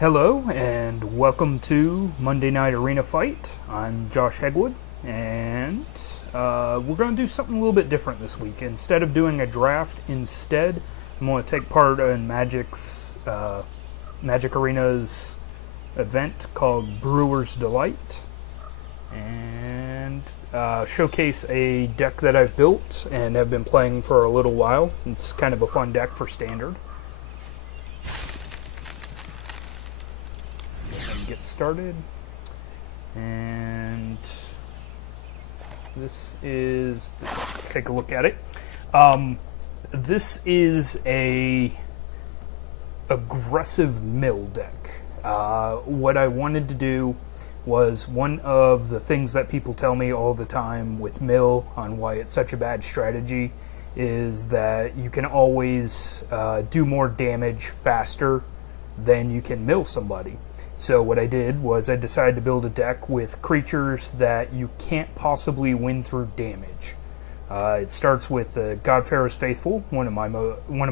Hello and welcome to Monday Night Arena Fight. I'm Josh Hegwood, and we're going to do something a little bit different this week. Instead of doing a draft, I'm going to take part in Magic Arena's event called Brewer's Delight, and showcase a deck that I've built and have been playing for a little while. It's kind of a fun deck for Standard. Get started, and this is take a look at it. This is a aggressive mill deck. What I wanted to do was one of the things that people tell me all the time with mill on why it's such a bad strategy is that you can always do more damage faster than you can mill somebody. So what I did was I decided to build a deck with creatures that you can't possibly win through damage. It starts with God-Pharaoh's Faithful, one of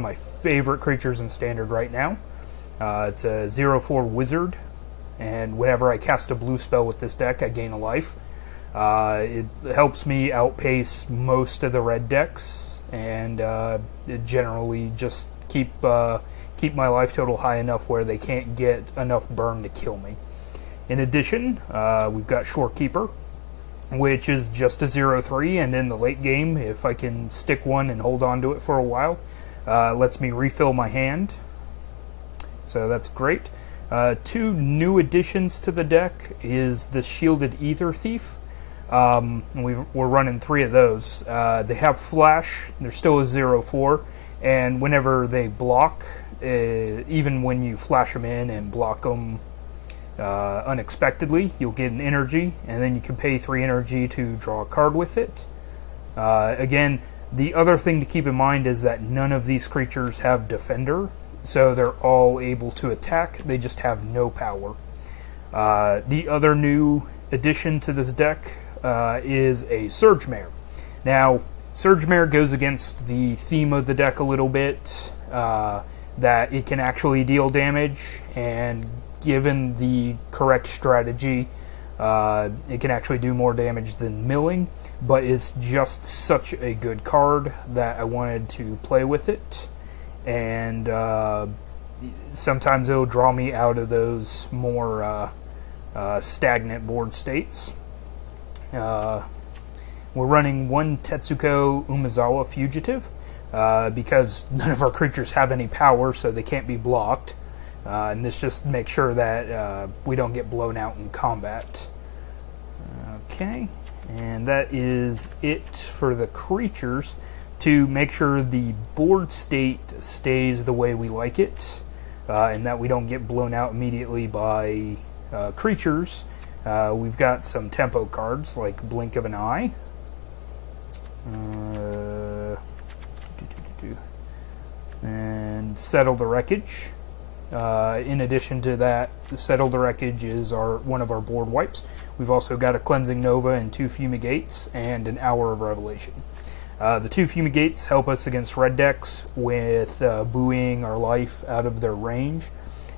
my favorite creatures in Standard right now. It's a 0/4 wizard, and whenever I cast a blue spell with this deck, I gain a life. It helps me outpace most of the red decks, and it generally just keep my life total high enough where they can't get enough burn to kill me. In addition, we've got Shorekeeper, which is just a 0/3, and in the late game, if I can stick one and hold on to it for a while, lets me refill my hand. So that's great. Two new additions to the deck is the Shielded Aether Thief. We're running 3 of those. They have Flash, they're still a 0/4, and whenever they block, even when you flash them in and block them unexpectedly, you'll get an energy, and then you can pay 3 energy to draw a card with it. Again, the other thing to keep in mind is that none of these creatures have Defender, so they're all able to attack, they just have no power. The other new addition to this deck is a Surge Mare. Now, Surge Mare goes against the theme of the deck a little bit, that it can actually deal damage, and given the correct strategy, it can actually do more damage than milling, but it's just such a good card that I wanted to play with it, and sometimes it'll draw me out of those more stagnant board states. We're running one Tetsuko Umezawa Fugitive, because none of our creatures have any power, so they can't be blocked. And this just makes sure that we don't get blown out in combat. Okay, and that is it for the creatures. To make sure the board state stays the way we like it, and that we don't get blown out immediately by creatures, we've got some tempo cards like Blink of an Eye. And Settle the Wreckage. In addition to that, Settle the Wreckage is one of our board wipes. We've also got a Cleansing Nova and 2 Fumigates and an Hour of Revelation. The 2 Fumigates help us against red decks with buoying our life out of their range.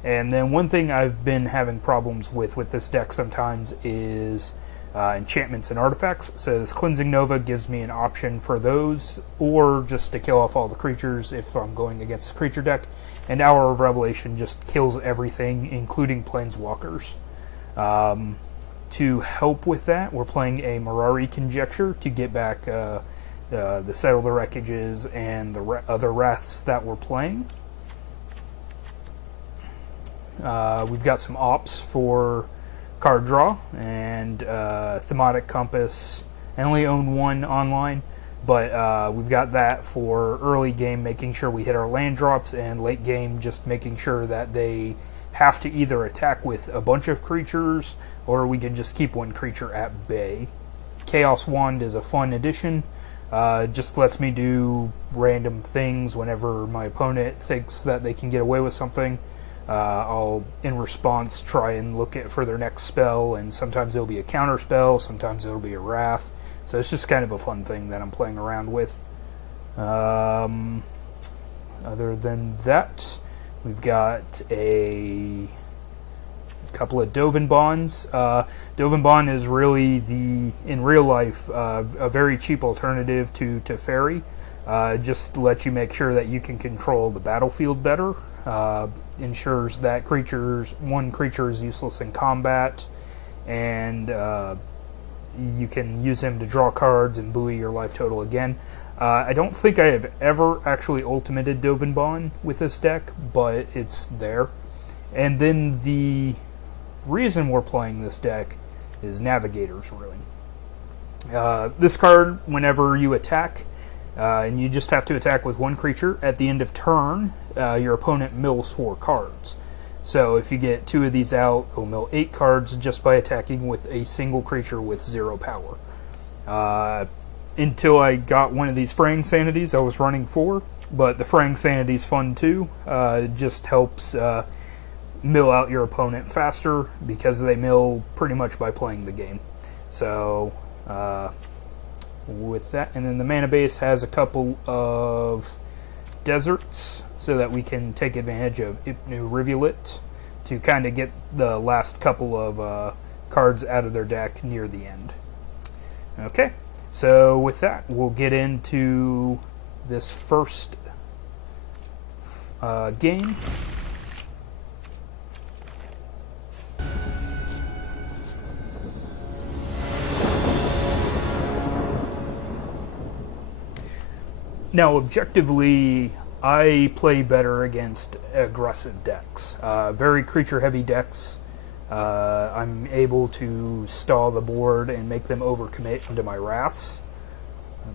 And then one thing I've been having problems with this deck sometimes is enchantments and artifacts. So this Cleansing Nova gives me an option for those, or just to kill off all the creatures if I'm going against a creature deck. And Hour of Revelation just kills everything, including Planeswalkers. To help with that, we're playing a Mirari Conjecture to get back the Settle the Wreckages and the other Wraths that we're playing. We've got some ops for card draw and Thaumatic Compass. I only own one online, but we've got that for early game, making sure we hit our land drops, and late game just making sure that they have to either attack with a bunch of creatures or we can just keep one creature at bay. Chaos Wand is a fun addition. Just lets me do random things whenever my opponent thinks that they can get away with something. I'll, in response, try and look for their next spell, and sometimes it'll be a counter spell, sometimes it'll be a wrath. So it's just kind of a fun thing that I'm playing around with. Other than that, we've got a couple of Dovin Baans. Dovin Baan is really in real life, a very cheap alternative to Teferi. Just to let you make sure that you can control the battlefield better. Ensures that one creature is useless in combat, and you can use him to draw cards and buoy your life total again. I don't think I have ever actually ultimated Dovin Baan with this deck, but it's there. And then the reason we're playing this deck is Navigator's Ruin. This card, whenever you attack, and you just have to attack with one creature, at the end of turn, your opponent mills 4 cards. So if you get 2 of these out, you'll mill 8 cards just by attacking with a single creature with 0 power. Until I got one of these Fraying Sanities, I was running 4, but the Fraying Sanity's fun too. It just helps mill out your opponent faster because they mill pretty much by playing the game. So with that, and then the mana base has a couple of deserts so that we can take advantage of Ipnu Rivulet to kind of get the last couple of cards out of their deck near the end. Okay, so with that, we'll get into this first game. Now, objectively, I play better against aggressive decks. Very creature-heavy decks. I'm able to stall the board and make them overcommit into my Wraths.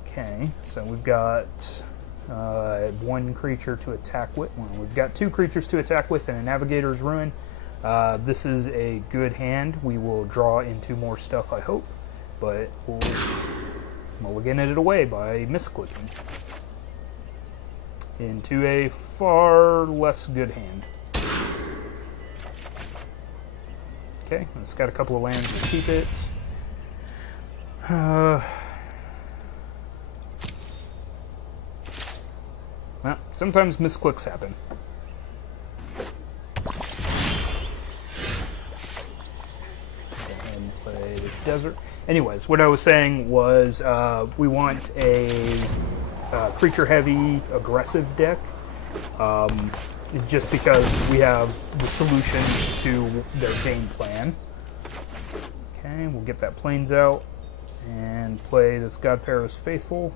Okay, so we've got 1 creature to attack with. Well, we've got 2 creatures to attack with and a Navigator's Ruin. This is a good hand. We will draw into more stuff, I hope, but we'll mulligan it away by misclicking into a far less good hand. Okay, it's got a couple of lands to keep it. Well, sometimes misclicks happen. And play this desert. Anyways, what I was saying was we want a creature-heavy, aggressive deck, just because we have the solutions to their game plan. Okay, we'll get that Plains out and play this God-Pharaoh's Faithful.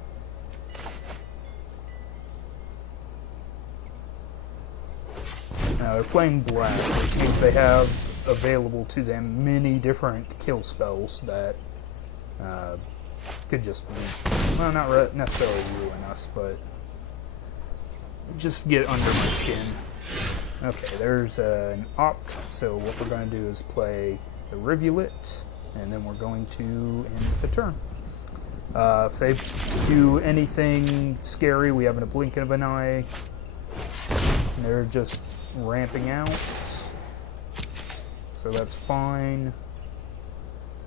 Now they're playing black, which means they have available to them many different kill spells that could just, well, not necessarily ruin us, but just get under my skin. Okay, there's an opt, so what we're going to do is play the Rivulet, and then we're going to end the turn. If they do anything scary, we have a blink of an eye. They're just ramping out, so that's fine.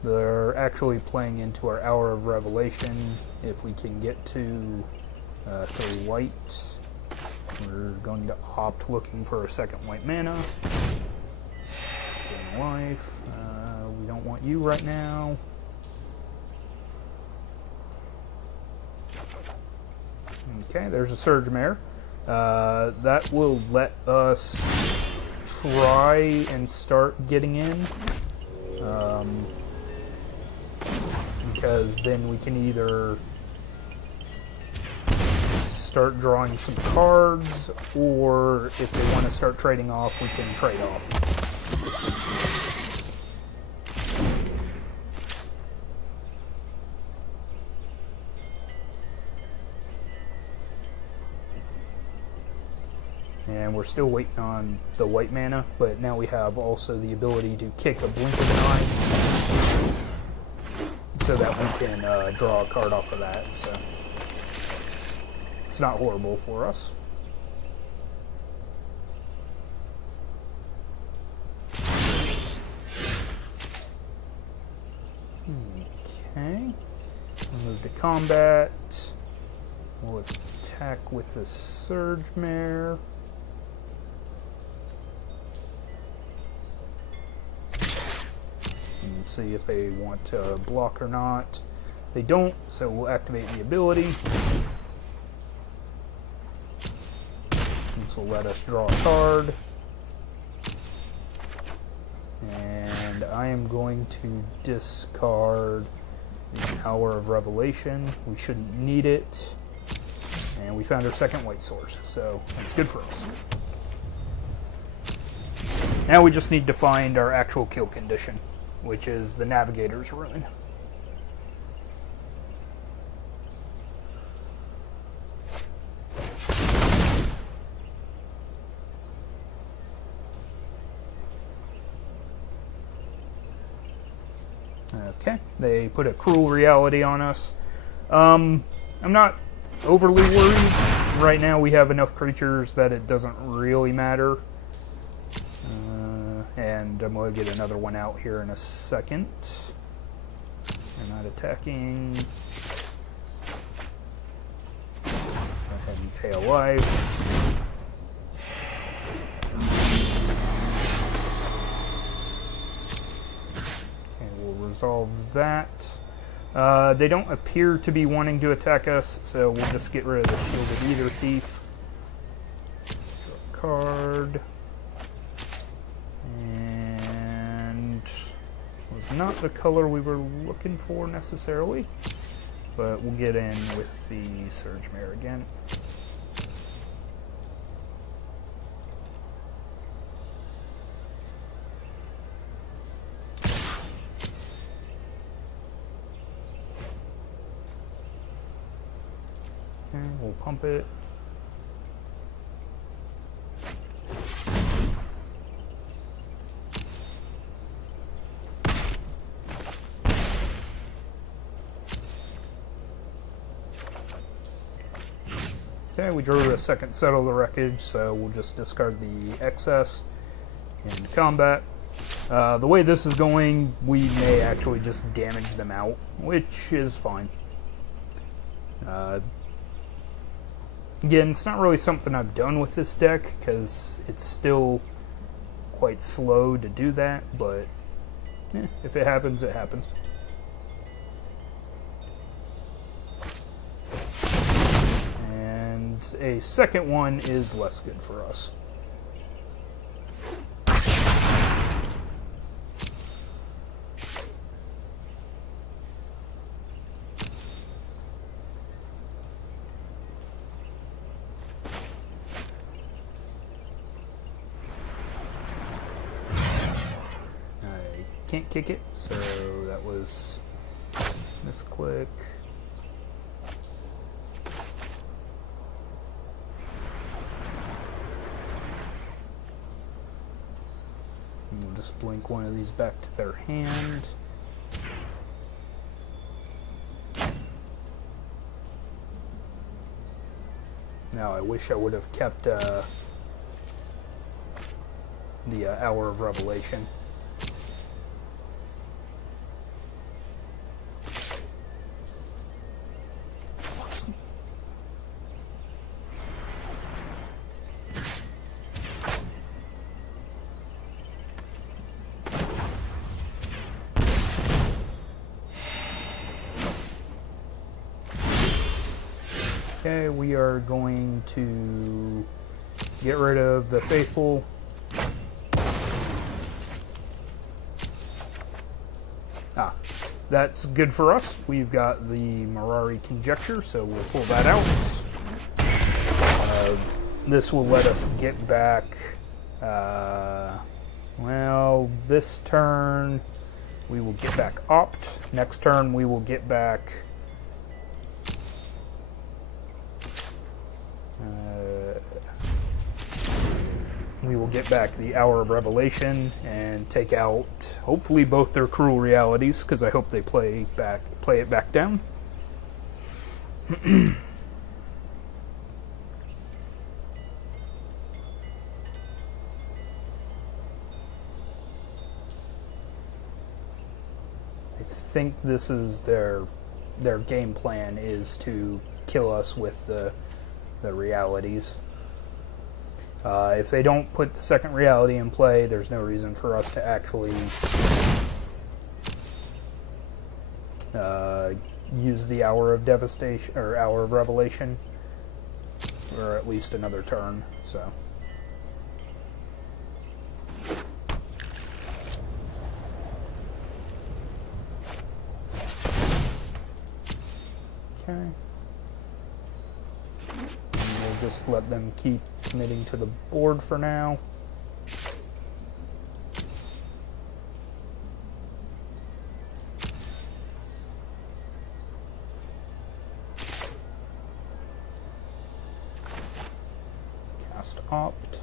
They're actually playing into our Hour of Revelation. If we can get to 3 white, we're going to opt looking for a 2nd white mana. 10 life. We don't want you right now. Okay, there's a Surge Mare. That will let us try and start getting in. Because then we can either start drawing some cards, or if they want to start trading off, we can trade off. And we're still waiting on the white mana, but now we have also the ability to kick a blink of an eye, so that we can draw a card off of that, so it's not horrible for us. Okay, move to combat. We'll attack with the Surge Mare. see if they want to block or not. They don't, so we'll activate the ability. This will let us draw a card. And I am going to discard the Hour of Revelation. We shouldn't need it. And we found our second white source, so that's good for us. Now we just need to find our actual kill condition, which is the Navigator's Ruin. Okay, they put a Cruel Reality on us. I'm not overly worried. Right now we have enough creatures that it doesn't really matter. And I'm going to get another one out here in a second. They're not attacking. Go ahead and pay a life. Resolve that. They don't appear to be wanting to attack us, so we'll just get rid of the Shielded Ether Thief. Draw a card. And was not the color we were looking for necessarily, but we'll get in with the Surge Mare again. We'll pump it. Okay, we drew a second Settle the Wreckage, so we'll just discard the excess in combat. The way this is going, we may actually just damage them out, which is fine. Again, it's not really something I've done with this deck, because it's still quite slow to do that, but if it happens, it happens. And a second one is less good for us. Can't kick it, so that was misclick. And we'll just blink one of these back to their hand. Now I wish I would have kept the Hour of Revelation. Okay, we are going to get rid of the Faithful. That's good for us. We've got the Mirari Conjecture, so we'll pull that out. This will let us get back, well, this turn we will get back Opt. Next turn we will get back the Hour of Revelation and take out hopefully both their Cruel Realities, because I hope they play it back down. I think this is their game plan, is to kill us with the realities. If they don't put the second reality in play, there's no reason for us to actually use the Hour of Devastation, or Hour of Revelation, or at least another turn, so. Okay. And we'll just let them keep committing to the board for now. Cast Opt.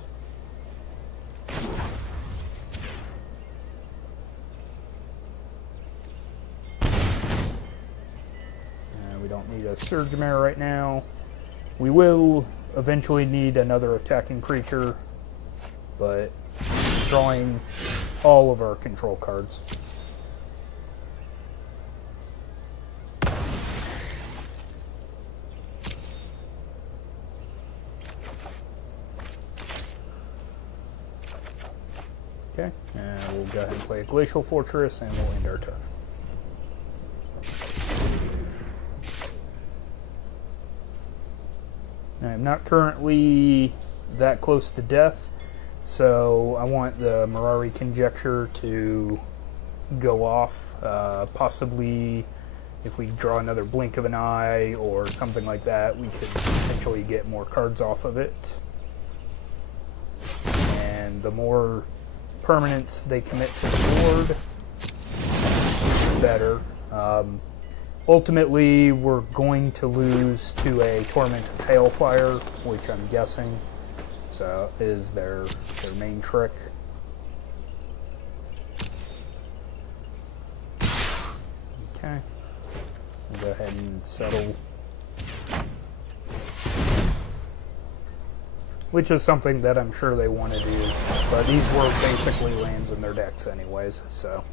We don't need a Surge Mare right now. We will eventually need another attacking creature, but drawing all of our control cards. Okay, and we'll go ahead and play a Glacial Fortress, and we'll end our turn. I'm not currently that close to death, so I want the Mirari Conjecture to go off. Possibly, if we draw another blink of an eye or something like that, we could potentially get more cards off of it. And the more permanents they commit to the board, the better. Ultimately, we're going to lose to a Torment of Hailfire, which I'm guessing is their main trick. Okay. We'll go ahead and settle. Which is something that I'm sure they want to do. But these were basically lands in their decks anyways, so.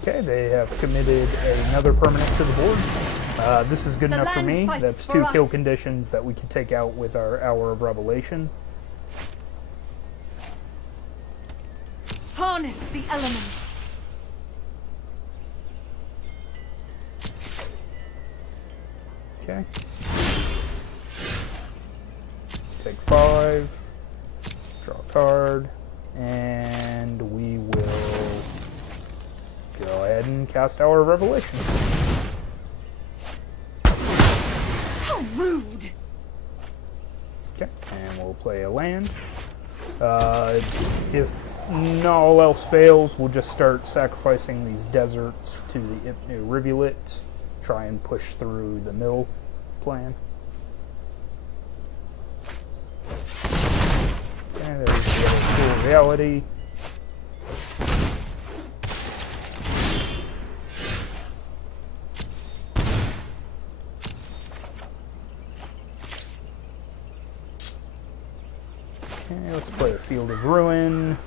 Okay, they have committed another permanent to the board. This is good enough for me. That's 2 kill conditions that we can take out with our Hour of Revelation. Harness the elements. Okay. Take 5. Draw a card. And we will go ahead and cast Hour of Revelation. How rude! Okay, and we'll play a land. If all else fails, we'll just start sacrificing these deserts to the Ipnu Rivulet. Try and push through the mill plan. And there's the other cool reality. Okay, let's play a Field of Ruin. And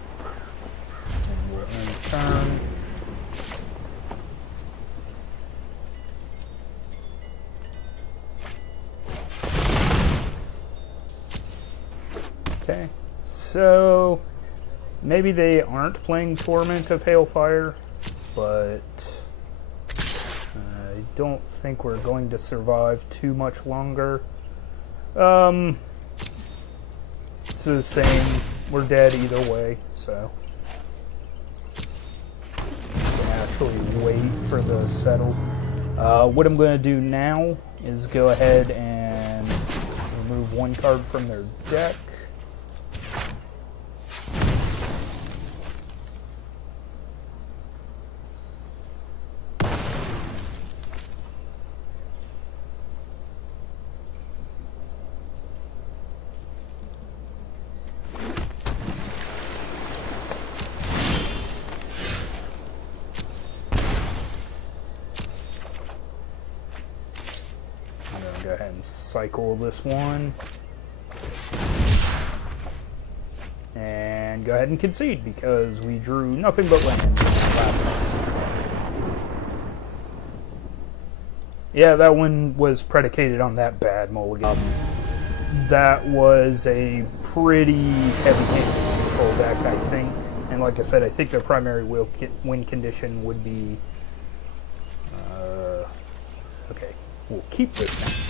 we'll end the turn. Okay, so maybe they aren't playing Torment of Hailfire, but I don't think we're going to survive too much longer. It's the same. We're dead either way, so I'm gonna actually wait for the settle. What I'm going to do now is go ahead and remove 1 card from their deck. Go ahead and cycle this one. And go ahead and concede, because we drew nothing but lands last time. Yeah, that one was predicated on that bad mulligan. That was a pretty heavy-handed control deck, I think. And like I said, I think their primary win condition would be... okay, we'll keep this.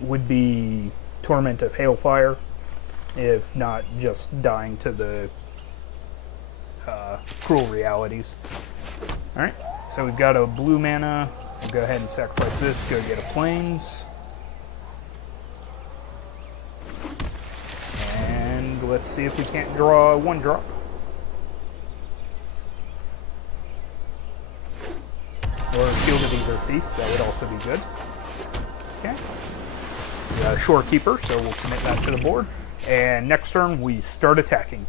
Would be Torment of Hailfire, if not just dying to the cruel realities. Alright, so we've got a blue mana. We'll go ahead and sacrifice this, go get a Plains. And let's see if we can't draw a 1-drop. Or Shielded Ether Thief, that would also be good. Okay. We got a Shorekeeper, so we'll commit that to the board. And next turn, we start attacking.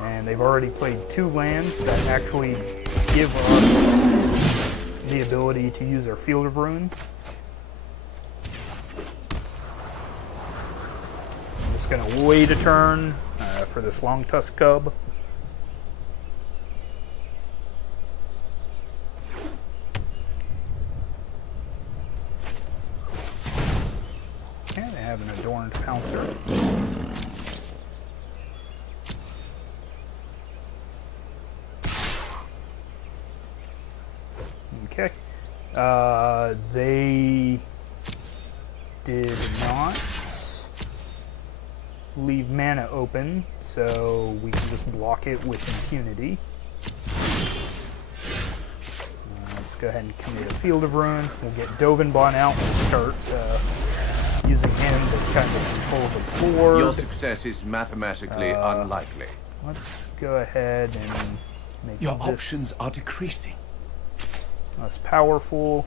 And they've already played 2 lands that actually give us the ability to use our Field of Ruin. I'm just going to wait a turn for this Long Tusk Cub. Okay, they have an Adorned Pouncer. Okay. They did not leave mana open, so we can just block it with impunity. Let's go ahead and commit a Field of Ruin. We'll get Dovin Baan out and start using him to kind of control the board. Your success is mathematically unlikely. Let's go ahead and make Your this options are decreasing. less powerful.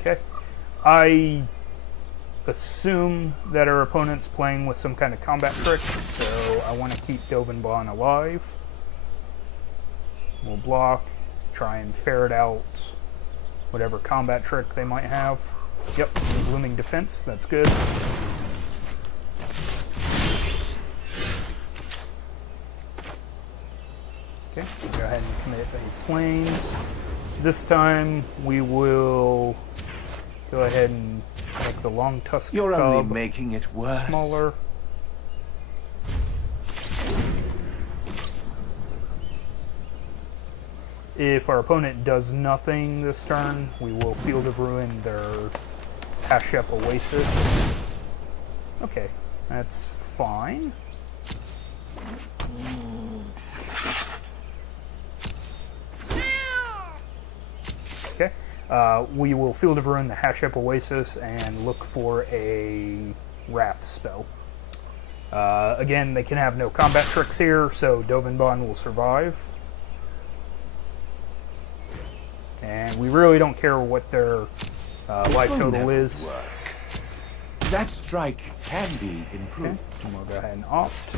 Okay. I assume that our opponent's playing with some kind of combat trick, so I want to keep Dovin Baan alive. We'll block, try and ferret out whatever combat trick they might have. Yep, Blooming Defense, that's good. Okay, we'll go ahead and commit a Plains. This time we will go ahead and make the Long Tusk You're Cub only making it worse. smaller. If our opponent does nothing this turn, we will Field of Ruin their Hashep Oasis. Okay, that's fine. Okay, we will Field of Ruin the Hashep Oasis and look for a Wrath spell. Again, they can have no combat tricks here, so Dovin Baan will survive. And we really don't care what their life total is. That strike can be improved. Okay. And we'll go ahead and opt.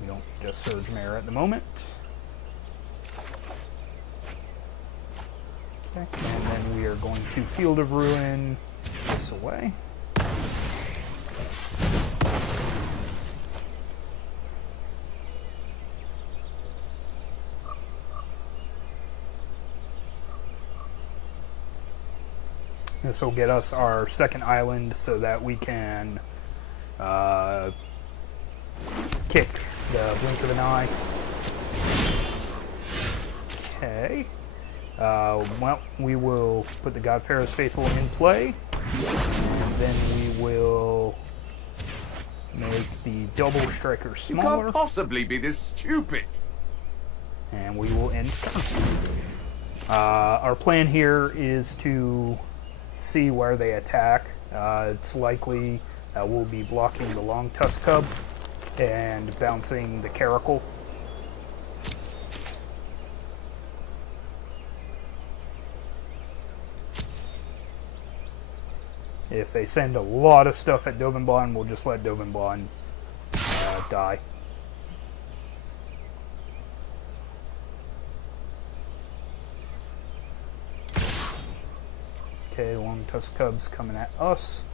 We don't just Surge Mare at the moment. Okay. And then we are going to Field of Ruin this away. This will get us our second island so that we can kick the Blink of an Eye. Okay. Well, we will put the God-Pharaoh's Faithful in play. And then we will make the Double Striker smaller. You can't possibly be this stupid. And we will end turn. Our plan here is to see where they attack. It's likely that we'll be blocking the Long Tusk Cub and bouncing the Caracal. If they send a lot of stuff at Dovin Baan, we'll just let Dovin Baan die. Okay, Long Tusk Cubs coming at us.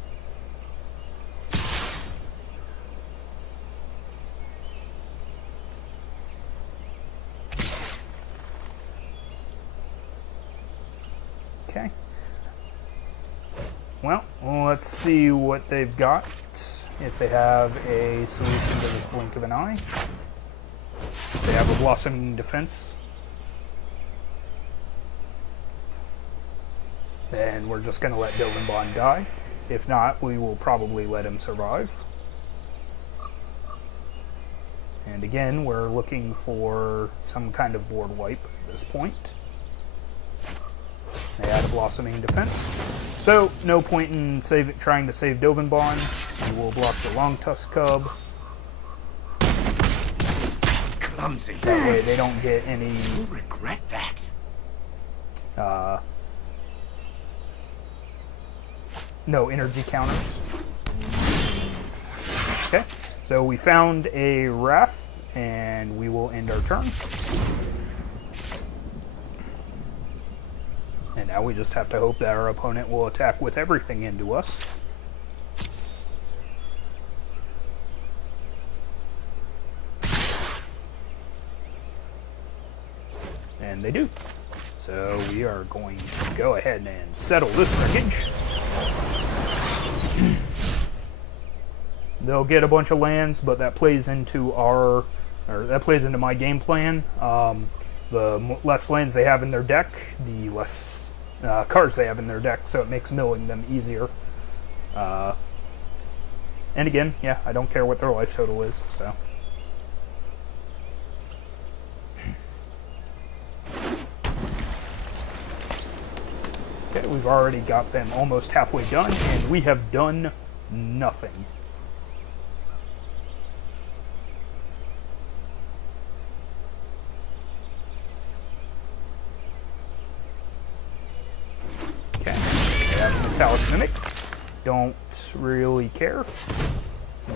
Okay. Well, let's see what they've got. If they have a solution to this blink of an eye. If they have a Blossoming Defense, then we're just going to let Dovin Baan die. If not, we will probably let him survive. And again, we're looking for some kind of board wipe at this point. They had a Blossoming Defense. So, no point in trying to save Dovin Baan. We will block the Long Tusk Cub. Clumsy. That way they don't get any... You'll regret that. No energy counters. Okay, so we found a Wrath, and we will end our turn. And now we just have to hope that our opponent will attack with everything into us. And they do. So we are going to go ahead and settle this wreckage. They'll get a bunch of lands, but that plays into my game plan. The less lands they have in their deck, the less cards they have in their deck, so it makes milling them easier. And again, yeah, I don't care what their life total is, so. Okay, we've already got them almost halfway done, and we have done nothing. Okay, we have a Metallic Mimic. Don't really care.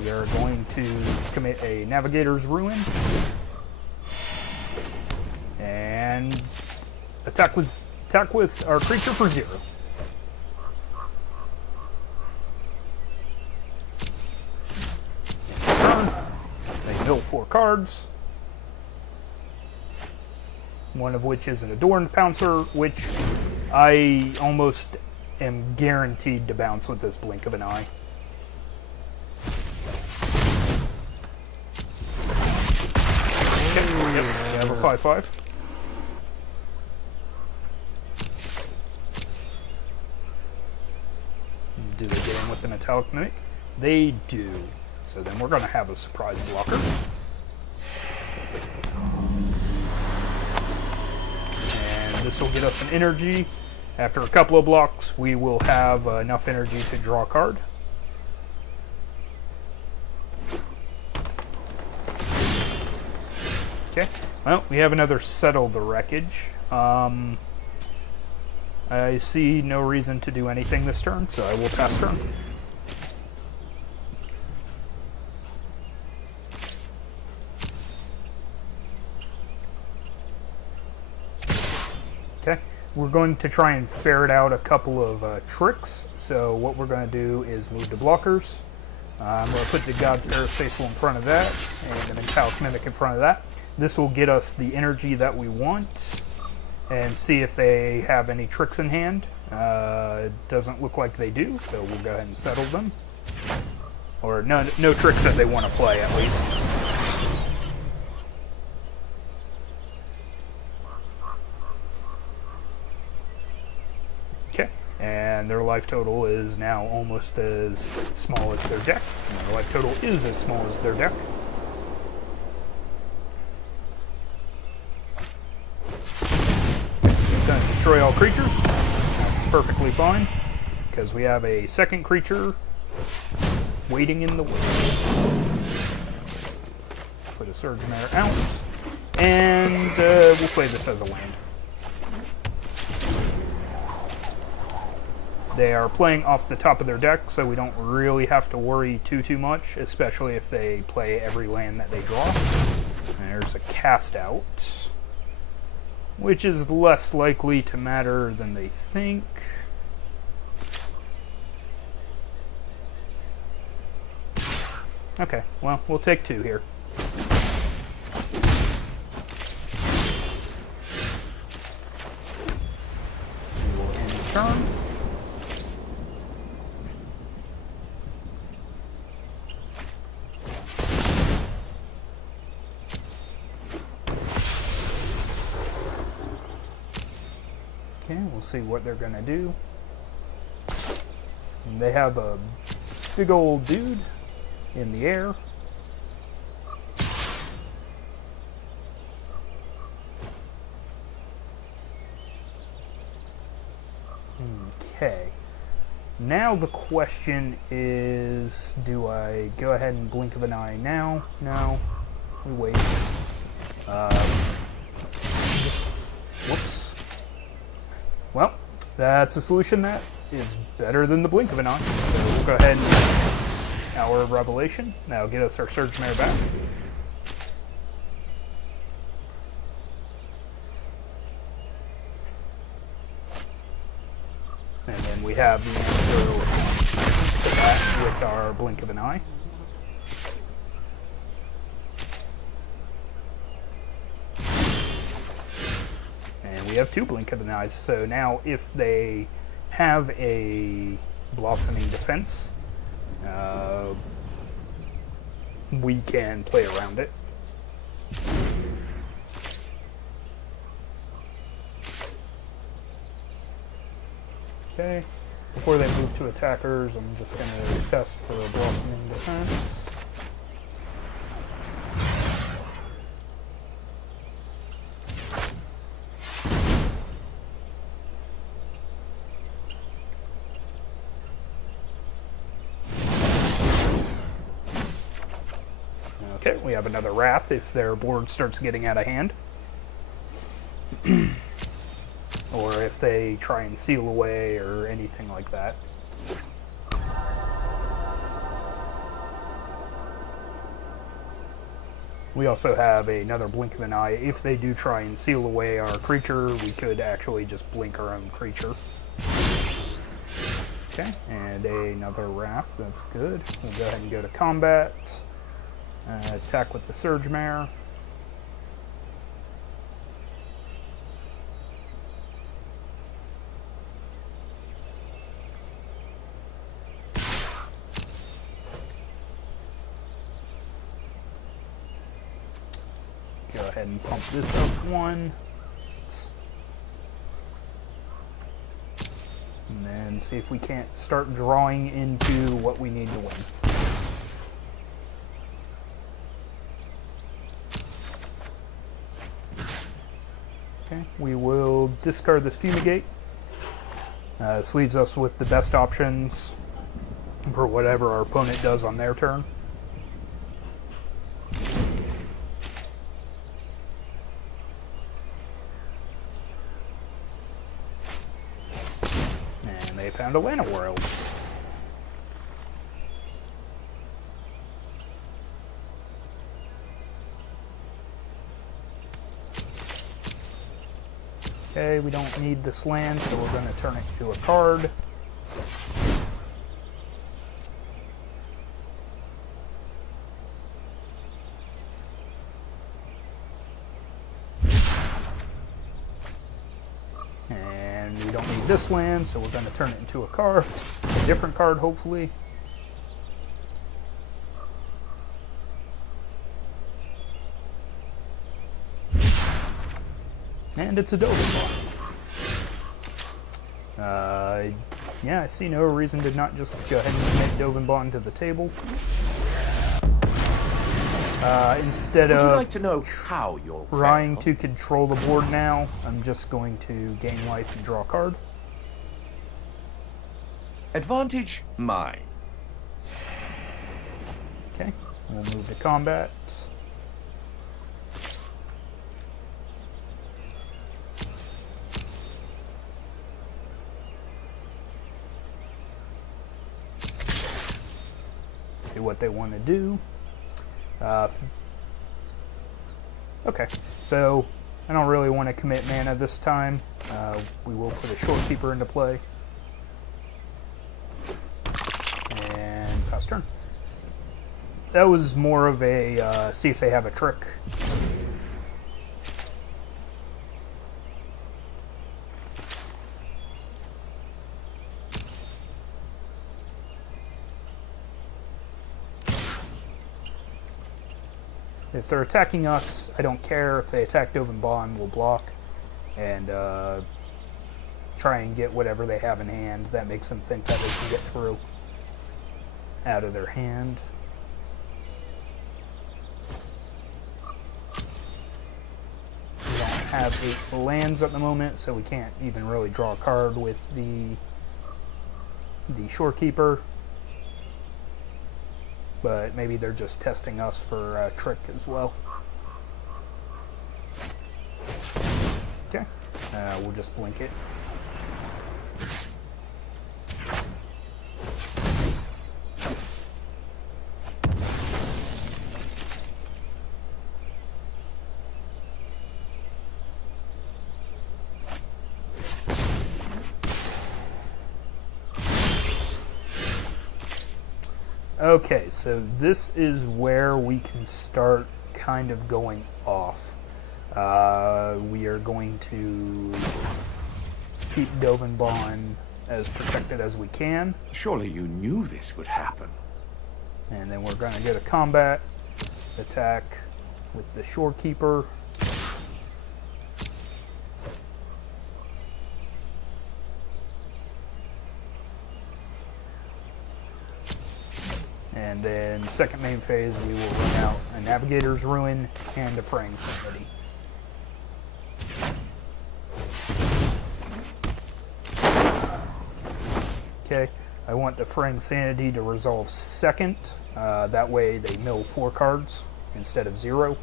We are going to commit a Navigator's Ruin. And attack with our creature for 0. Turn. They mill 4 cards. One of which is an Adorned Pouncer, which I almost am guaranteed to bounce with this blink of an eye. Okay, yep, we have a 5/5. Do they get in with the Metallic Mimic? They do. So then we're going to have a surprise blocker. And this will get us an energy. After a couple of blocks, we will have enough energy to draw a card. Okay, well, we have another Settle the Wreckage. I see no reason to do anything this turn, so I will pass turn. Okay, we're going to try and ferret out a couple of tricks. So what we're going to do is move to blockers. I'm going to put the God-Pharaoh's Faithful in front of that, and the Metallic Mimic in front of that. This will get us the energy that we want, and see if they have any tricks in hand. It doesn't look like they do, so we'll go ahead and settle them. Or no tricks that they want to play, at least. Okay, and their life total is now almost as small as their deck. And their life total is as small as their deck. Going to destroy all creatures. That's perfectly fine, because we have a second creature waiting in the way. Put a Surge Mare out, and we'll play this as a land. They are playing off the top of their deck, so we don't really have to worry too much, especially if they play every land that they draw. There's a cast out, which is less likely to matter than they think. Okay, well, we'll take 2 here. We will end the turn. Okay, we'll see what they're gonna do. And they have a big old dude in the air. Okay. Now the question is, do I go ahead and blink of an eye now? No. We wait. Whoops. Well, that's a solution that is better than the blink of an eye. So we'll go ahead and Hour of Revelation. That'll get us our Surge Mare back. And then we have the answer to that with our blink of an eye. And we have 2 blink of an eyes. So now if they have a Blossoming Defense, we can play around it. Okay, before they move to attackers, I'm just going to test for a Blossoming Defense. Okay, we have another Wrath if their board starts getting out of hand. Or if they try and seal away or anything like that. We also have another blink of an eye. If they do try and seal away our creature, we could actually just blink our own creature. Okay, and another Wrath, that's good. We'll go ahead and go to combat. Attack with the Surge Mare. Go ahead and pump this up 1. And then see if we can't start drawing into what we need to win. Okay, we will discard this Fumigate. This leaves us with the best options for whatever our opponent does on their turn. And they found a Lana World. Okay, we don't need this land, so we're going to turn it into a card. And we don't need this land, so we're going to turn it into a card. A different card, hopefully. And it's a Dovin Baan. Yeah, I see no reason to not just go ahead and commit Dovin Baan to the table. Instead Would you of like to know how you'll trying fail? to control the board now, I'm just going to gain life and draw a card. Advantage mine. Okay, we'll move to combat. See what they want to do. Okay, so I don't really want to commit mana this time. We will put a Shorekeeper into play. And pass turn. That was more of a see if they have a trick. If they're attacking us, I don't care. If they attack Dovin Baan, we'll block and try and get whatever they have in hand. That makes them think that they can get through out of their hand. We don't have 8 lands at the moment, so we can't even really draw a card with the Shorekeeper. But maybe they're just testing us for a trick as well. Okay, we'll just blink it. Okay, so this is where we can start kind of going off. We are going to keep Dovin Baan as protected as we can. Surely you knew this would happen. And then we're going to get a combat attack with the Shorekeeper. And then second main phase, we will run out a Navigator's Ruin and a Fraying Sanity. Okay, I want the Fraying Sanity to resolve second. That way they mill 4 cards instead of 0.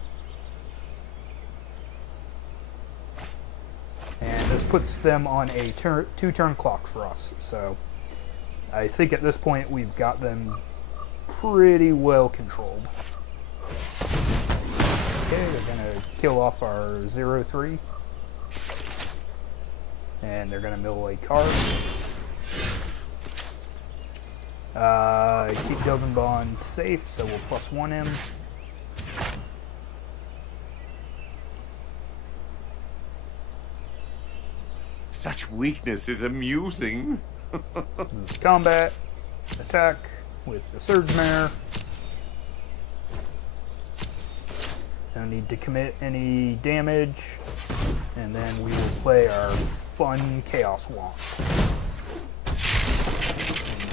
And this puts them on a 2-turn clock for us. So I think at this point we've got them pretty well controlled. Okay, they're going to kill off our 0-3. And they're going to mill a card. Keep Dovin Baan safe, so we'll +1 him. Such weakness is amusing. Combat, attack with the Surge Mare. Don't need to commit any damage. And then we will play our fun Chaos Womp.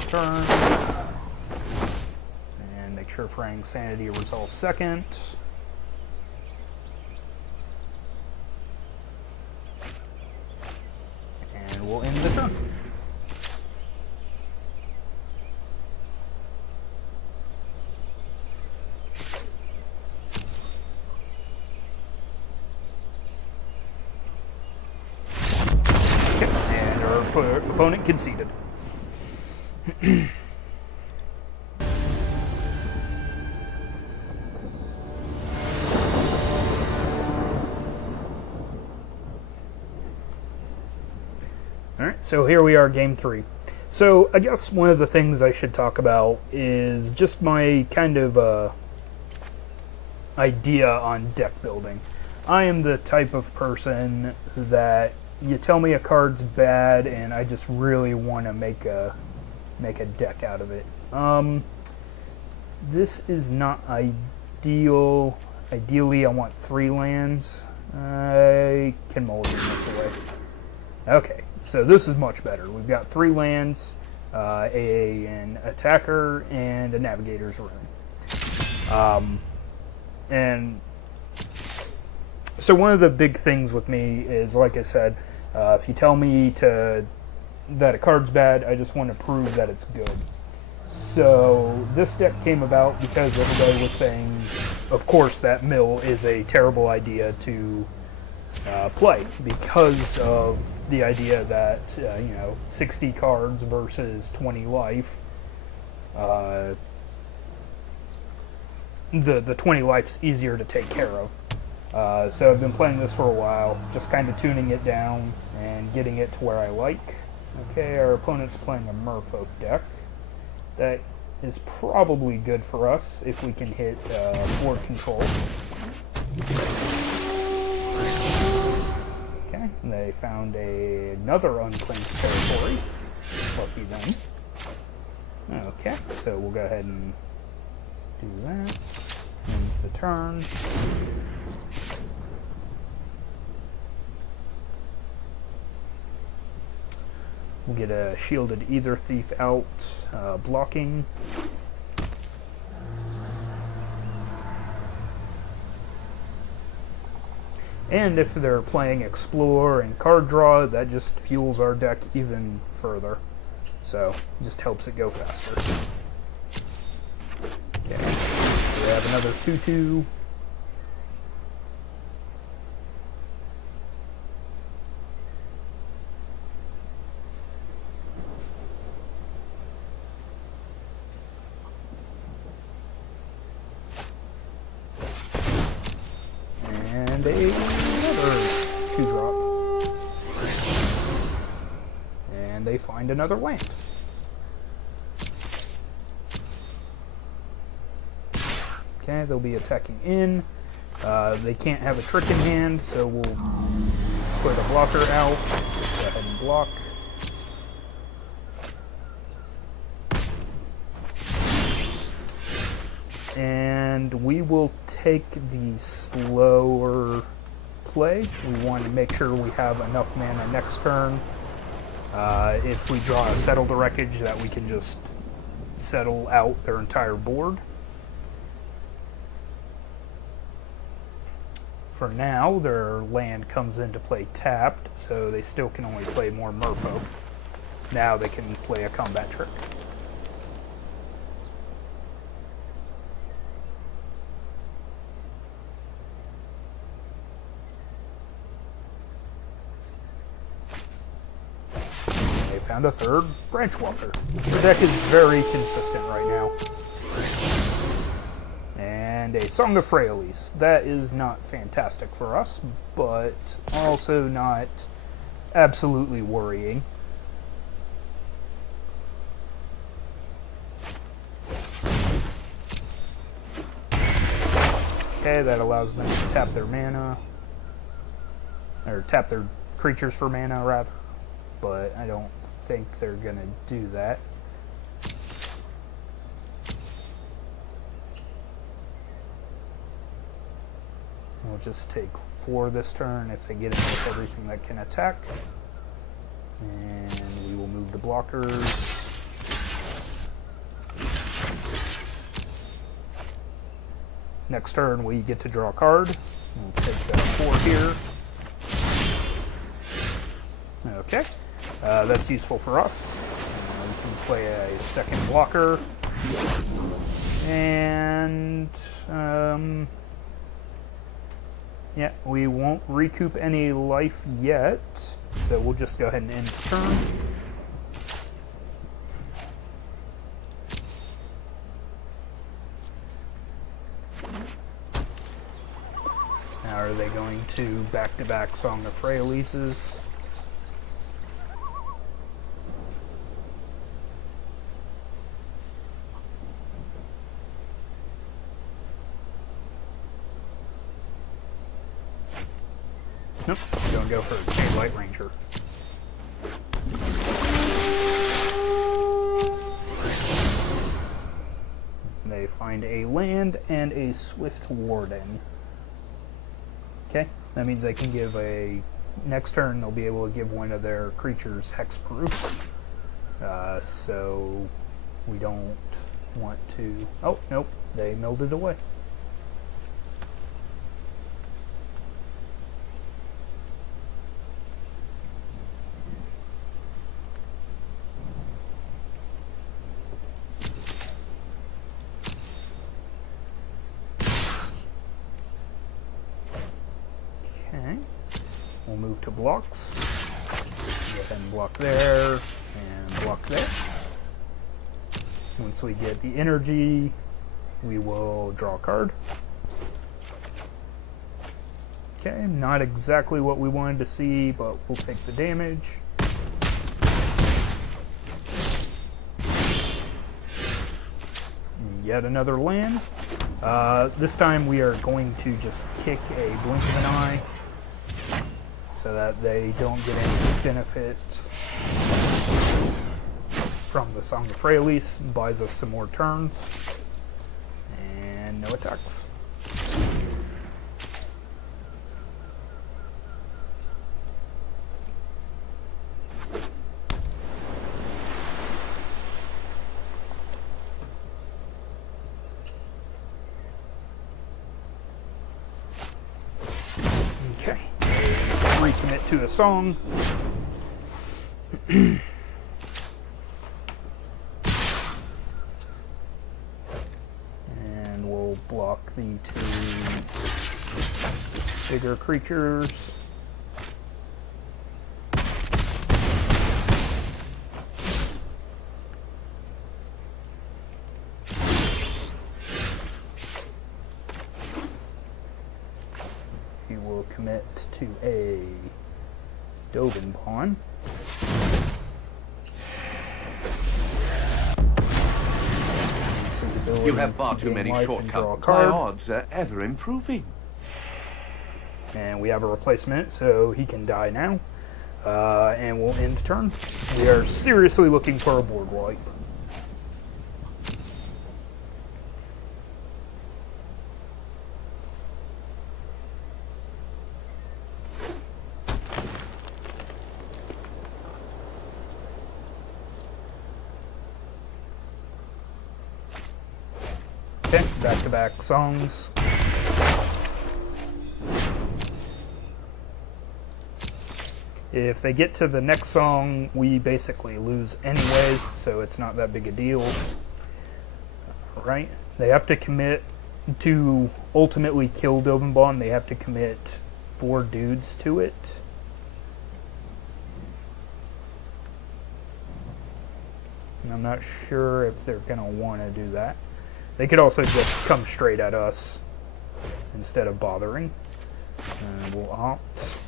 Turn. And make sure Fraying Sanity resolves second. And we'll end the turn. Opponent conceded. Alright, so here we are, game 3. So I guess one of the things I should talk about is just my kind of idea on deck building. I am the type of person that you tell me a card's bad and I just really want to make a deck out of it. This is not ideal. Ideally I want 3 lands. I can mulligan this away. Okay, so this is much better. We've got 3 lands, an attacker, and a Navigator's Ruin. And so one of the big things with me is, like I said, if you tell me that a card's bad, I just want to prove that it's good. So this deck came about because everybody was saying, of course, that mill is a terrible idea to play because of the idea that 60 cards versus 20 life. the 20 life's easier to take care of. So I've been playing this for a while, just kind of tuning it down and getting it to where I like. Okay, our opponent's playing a Merfolk deck. That is probably good for us if we can hit board control. Okay, they found another unclaimed territory. Lucky them. Okay, so we'll go ahead and do that. End the turn. We'll get a Shielded Aether Thief out, blocking. And if they're playing Explore and Card Draw, that just fuels our deck even further. So, just helps it go faster. Okay, so we have another 2/2. And another 2-drop. And they find another land. Okay, they'll be attacking in. They can't have a trick in hand, so we'll put a blocker out. Go ahead and block. And we will take the slower play. We want to make sure we have enough mana next turn. If we draw a Settle the Wreckage, that we can just settle out their entire board. For now, their land comes into play tapped, so they still can only play more Merfolk. Now they can play a combat trick. They found a third Branchwalker. The deck is very consistent right now. And a Song of Freyalise. That is not fantastic for us, but also not absolutely worrying. Okay, that allows them to tap their mana, or tap their creatures for mana, rather, but I don't think they're going to do that. We'll just take 4 this turn if they get in with everything that can attack. And we will move the blockers. Next turn we get to draw a card. We'll take 4 here. Okay, that's useful for us. We can play a second blocker. And yeah, we won't recoup any life yet, so we'll just go ahead and end the turn. Now are they going to back-to-back Song of Freyalises? Nope, don't go for a Light Ranger. They find a land and a Swift Warden. Okay, that means they can give a... Next turn, they'll be able to give one of their creatures hexproof. So we don't want to... Oh, nope, they milled it away. We'll move to blocks. Go ahead and block there, and block there. Once we get the energy, we will draw a card. Okay, not exactly what we wanted to see, but we'll take the damage. Yet another land. This time we are going to just kick a blink of an eye so that they don't get any benefit from the Song of Freyalise. Buys us some more turns. And no attacks. Okay, recommit to a song. And we'll block the two bigger creatures. Commit to a Dovin Baan. You have far too many shortcuts. My odds are ever improving. And we have a replacement, so he can die now. And we'll end turn. We are seriously looking for a board wipe. Okay, back-to-back songs. If they get to the next song, we basically lose anyways, so it's not that big a deal. Alright, they have to commit to ultimately kill Dovin Baan, they have to commit 4 dudes to it. And I'm not sure if they're going to want to do that. They could also just come straight at us instead of bothering. And we'll opt.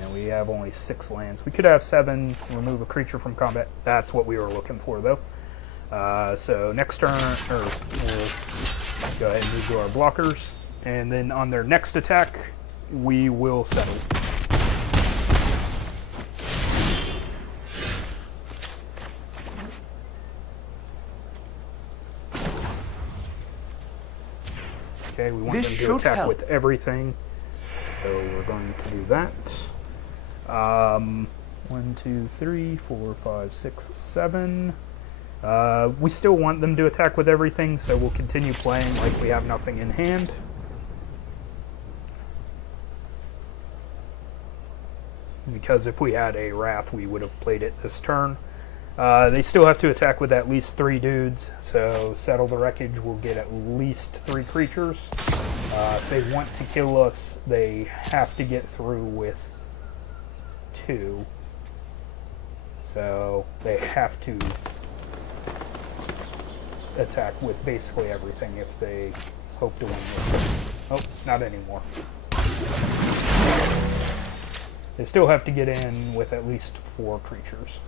And we have only 6 lands. We could have 7, remove a creature from combat. That's what we were looking for, though. So next turn, we'll go ahead and move to our blockers. And then on their next attack, we will settle. Okay, we want them to attack with everything, so we're going to do that. 1, 2, 3, 4, 5, 6, 7. We still want them to attack with everything, so we'll continue playing like we have nothing in hand. Because if we had a Wrath, we would have played it this turn. They still have to attack with at least 3 dudes, so Settle the Wreckage will get at least 3 creatures. If they want to kill us, they have to get through with 2. So they have to attack with basically everything if they hope to win this. Oh, not anymore. They still have to get in with at least 4 creatures.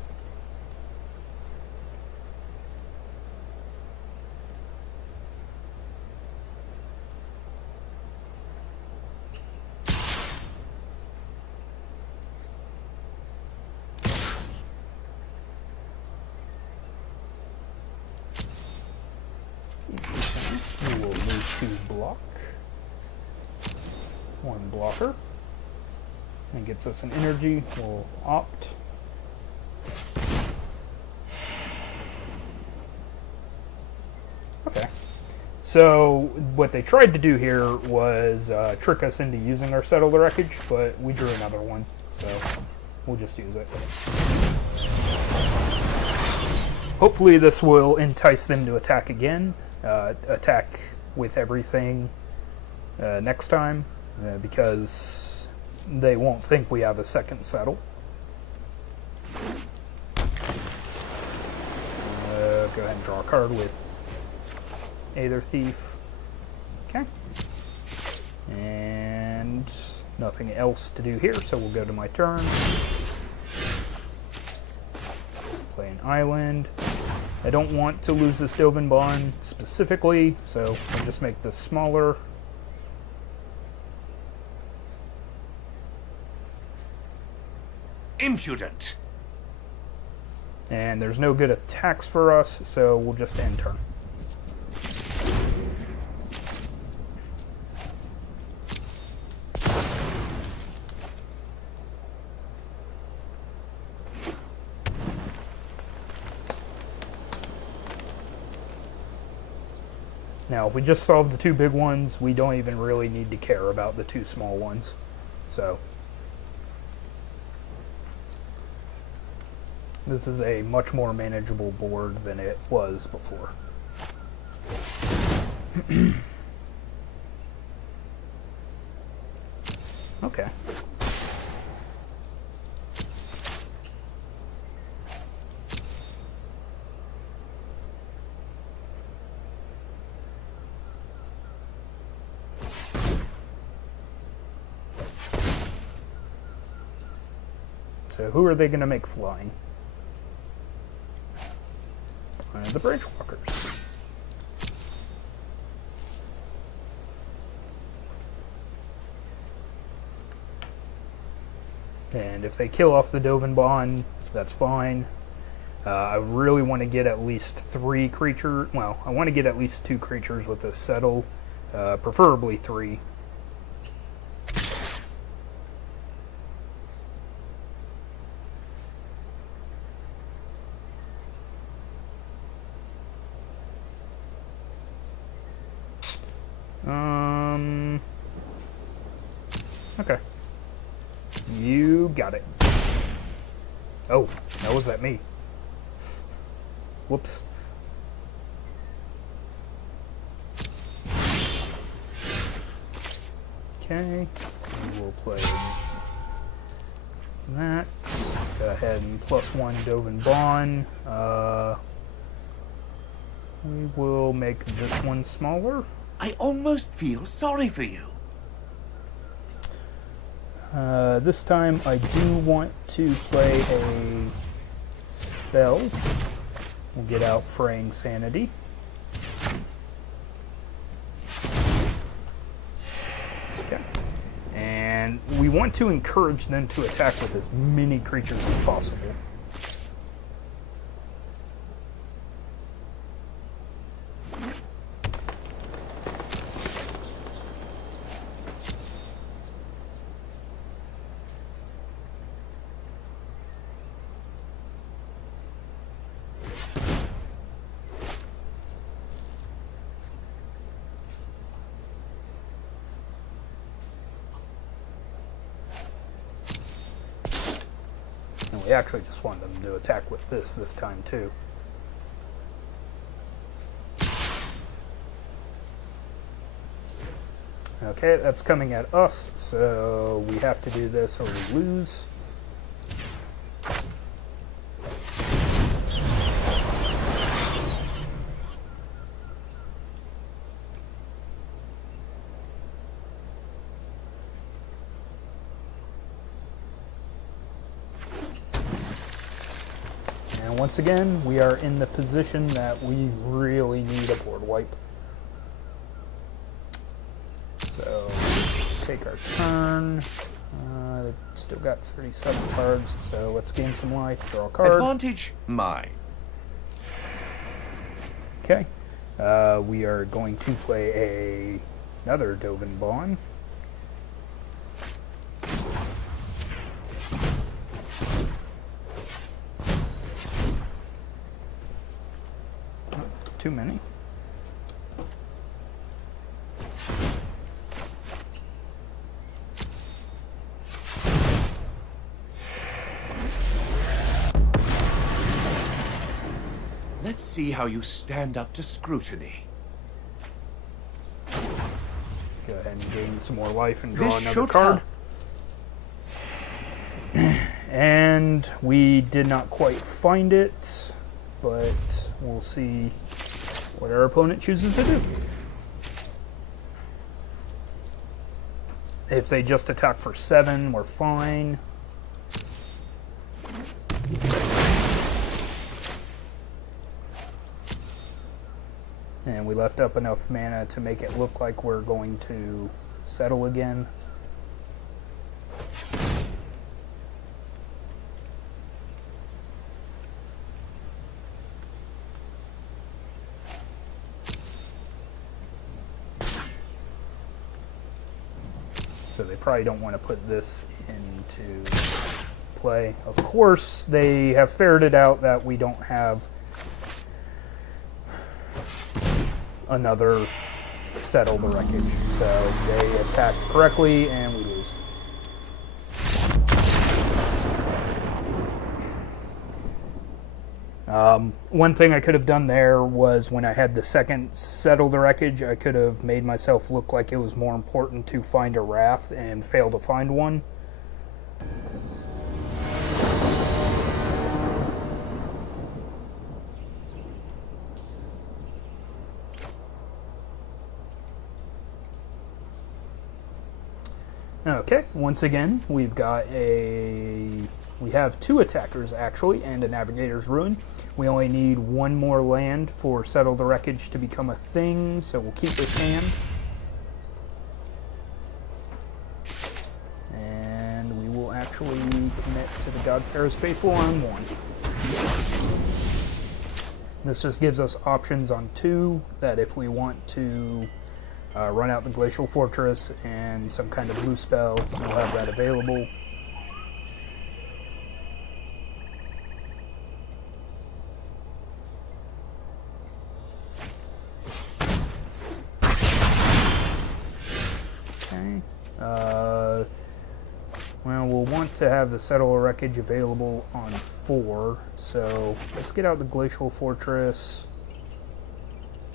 We will move to block. 1 blocker. And gets us an energy. We'll opt. Okay. So what they tried to do here was trick us into using our Settle the Wreckage, but we drew another one, so we'll just use it. Hopefully this will entice them to attack again, attack with everything next time, because they won't think we have a second settle. draw a card with Aether Thief. Okay. And nothing else to do here, so we'll go to my turn. Play an island. I don't want to lose this Dovin Baan specifically, so I'll just make this smaller. Impudent. And there's no good attacks for us, so we'll just end turn. Now, if we just solve the two big ones, we don't even really need to care about the two small ones. So, this is a much more manageable board than it was before. Okay. So who are they going to make flying? The Branchwalkers. And if they kill off the Dovin Baan, that's fine. I really want to get at least 3 creatures. Well, I want to get at least 2 creatures with a Settle, preferably 3. Okay. You got it. Oh, that was at me. Whoops. Okay. We'll play that. Go ahead and +1 Dovin Baan. We will make this one smaller. I almost feel sorry for you. This time I do want to play a spell. We'll get out Fraying Sanity. Okay. And we want to encourage them to attack with as many creatures as possible. We actually just want them to attack with this time too. Okay, that's coming at us, so we have to do this or we lose. Once again, we are in the position that we really need a board wipe. So, take our turn. They've still got 37 cards, so let's gain some life, draw a card. Advantage mine. Okay. We are going to play another Dovin Baan. Too many. Let's see how you stand up to scrutiny. Go ahead and gain some more life and draw This another should card. And we did not quite find it. but we'll see what our opponent chooses to do. If they just attack for 7, we're fine. And we left up enough mana to make it look like we're going to settle again. So they probably don't want to put this into play. Of course, they have ferreted out that we don't have another Settle the Wreckage. So they attacked correctly and we lose. One thing I could have done there was when I had the second Settle the Wreckage, I could have made myself look like it was more important to find a Wrath and fail to find one. Okay, once again, we have 2 attackers actually, and a Navigator's Ruin. We only need 1 more land for Settle the Wreckage to become a thing, so we'll keep this hand. And we will actually commit to the God-Pharaoh's Faithful on 1. This just gives us options on 2, that if we want to run out the Glacial Fortress and some kind of blue spell, we'll have that available. Okay. Well, we'll want to have the Settle the Wreckage available on 4, so let's get out the Glacial Fortress,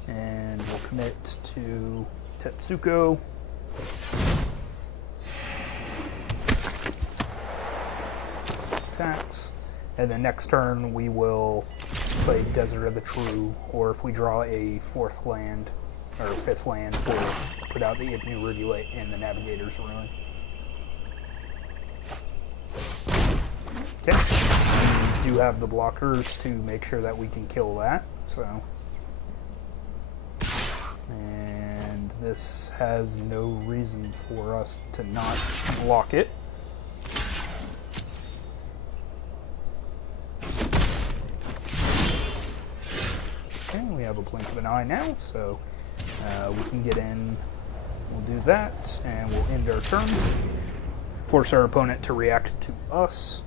and we'll commit to Tetsuko. Attacks. And then next turn we will play Desert of the True, or if we draw a 4th land, or 5th land, we'll put out the Ipnu Rivulet and the Navigator's Ruin. Okay. We do have the blockers to make sure that we can kill that, so. And this has no reason for us to not block it. Okay, we have a blink of an eye now, so we can get in. We'll do that, and we'll end our turn. Force our opponent to react to us.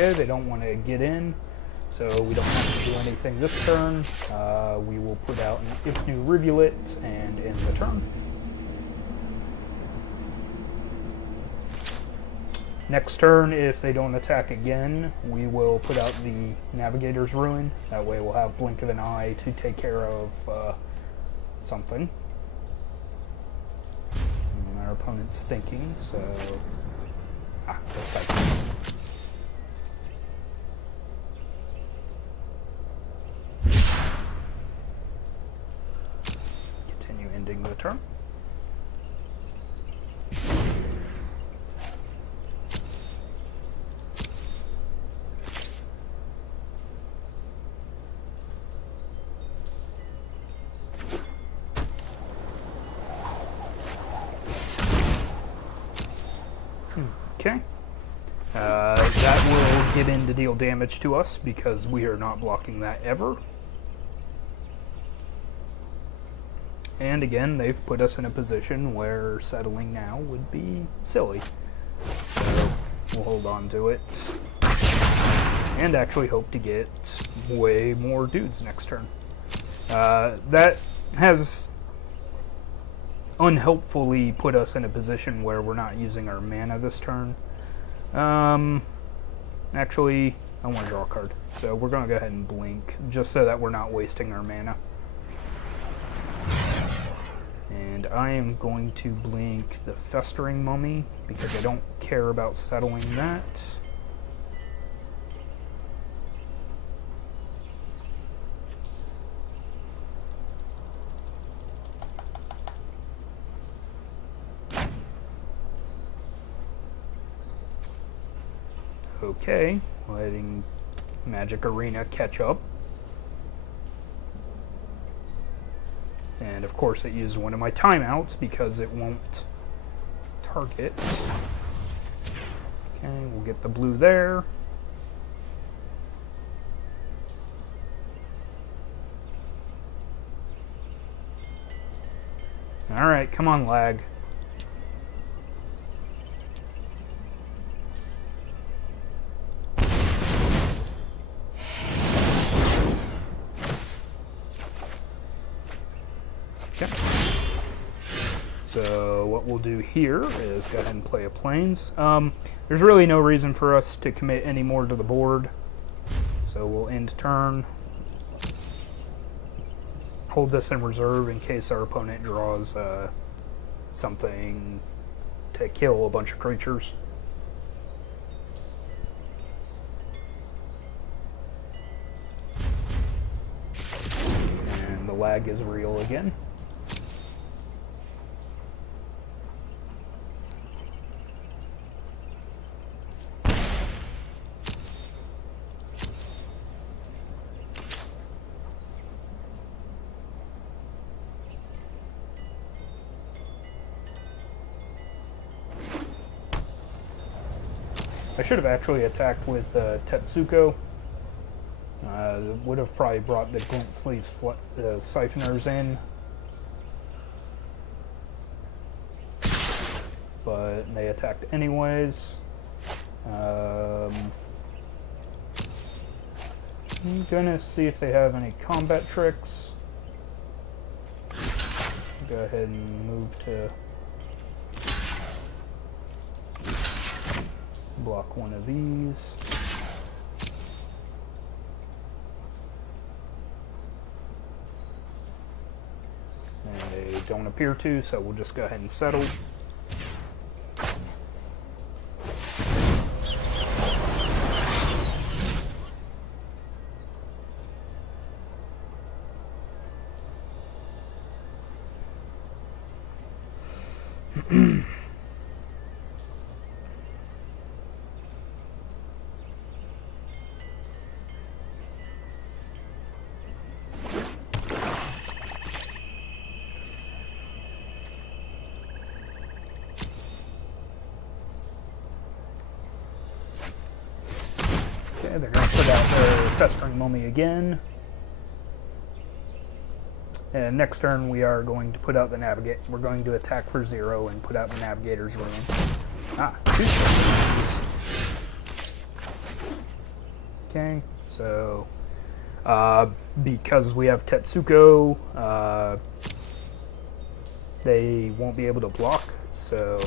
Okay, they don't want to get in, so we don't have to do anything this turn. We will put out an Ipnu Rivulet and end the turn. Next turn, if they don't attack again, we will put out the Navigator's Ruin. That way we'll have Blink of an Eye to take care of something. And our opponent's thinking, so... that's like... Ending the turn. Okay. That will get in to deal damage to us because we are not blocking that ever. And again, they've put us in a position where settling now would be silly. So we'll hold on to it. and actually hope to get way more dudes next turn. That has unhelpfully put us in a position where we're not using our mana this turn. Actually, I want to draw a card, so we're going to go ahead and blink, just so that we're not wasting our mana. And I am going to blink the Festering Mummy, because I don't care about settling that. Okay, letting Magic Arena catch up. And of course it used one of my timeouts because it won't target. Okay, we'll get the blue there. Alright, come on, lag. So what we'll do here is go ahead and play a Plains. There's really no reason for us to commit any more to the board. So we'll end turn. Hold this in reserve in case our opponent draws something to kill a bunch of creatures. And the lag is real again. I should have actually attacked with Tetsuko. Would have probably brought the Glint Sleeve Siphoners in. But they attacked anyways. I'm gonna see if they have any combat tricks. Go ahead and move to block one of these. And they don't appear to, so we'll just go ahead and settle. Okay, they're going to put out their Festering Mummy again. And next turn we are going to put out the Navigator. We're going to attack for 0 and put out the Navigator's Ruin. Okay, so because we have Tetsuko, they won't be able to block, so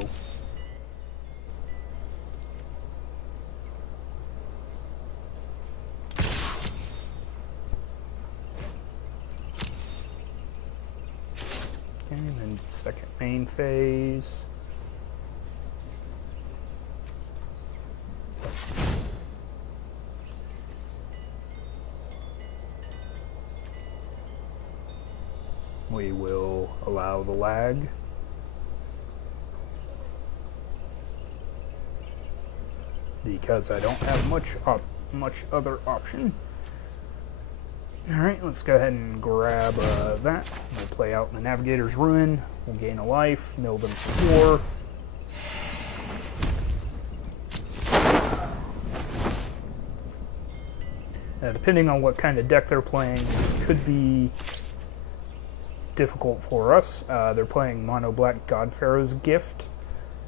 and then second main phase. We will allow the lag. Because I don't have much other option. Alright, let's go ahead and grab that. We'll play out the Navigator's Ruin. We'll gain a life, mill them for 4. Depending on what kind of deck they're playing, this could be difficult for us. They're playing mono black God-Pharaoh's Gift,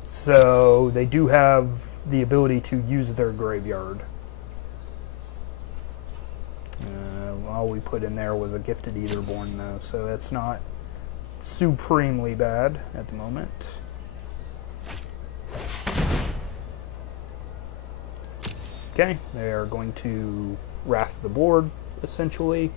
so they do have the ability to use their graveyard. all we put in there was a Gifted Aetherborn, though, so that's not supremely bad at the moment. Okay, they are going to Wrath the board, essentially.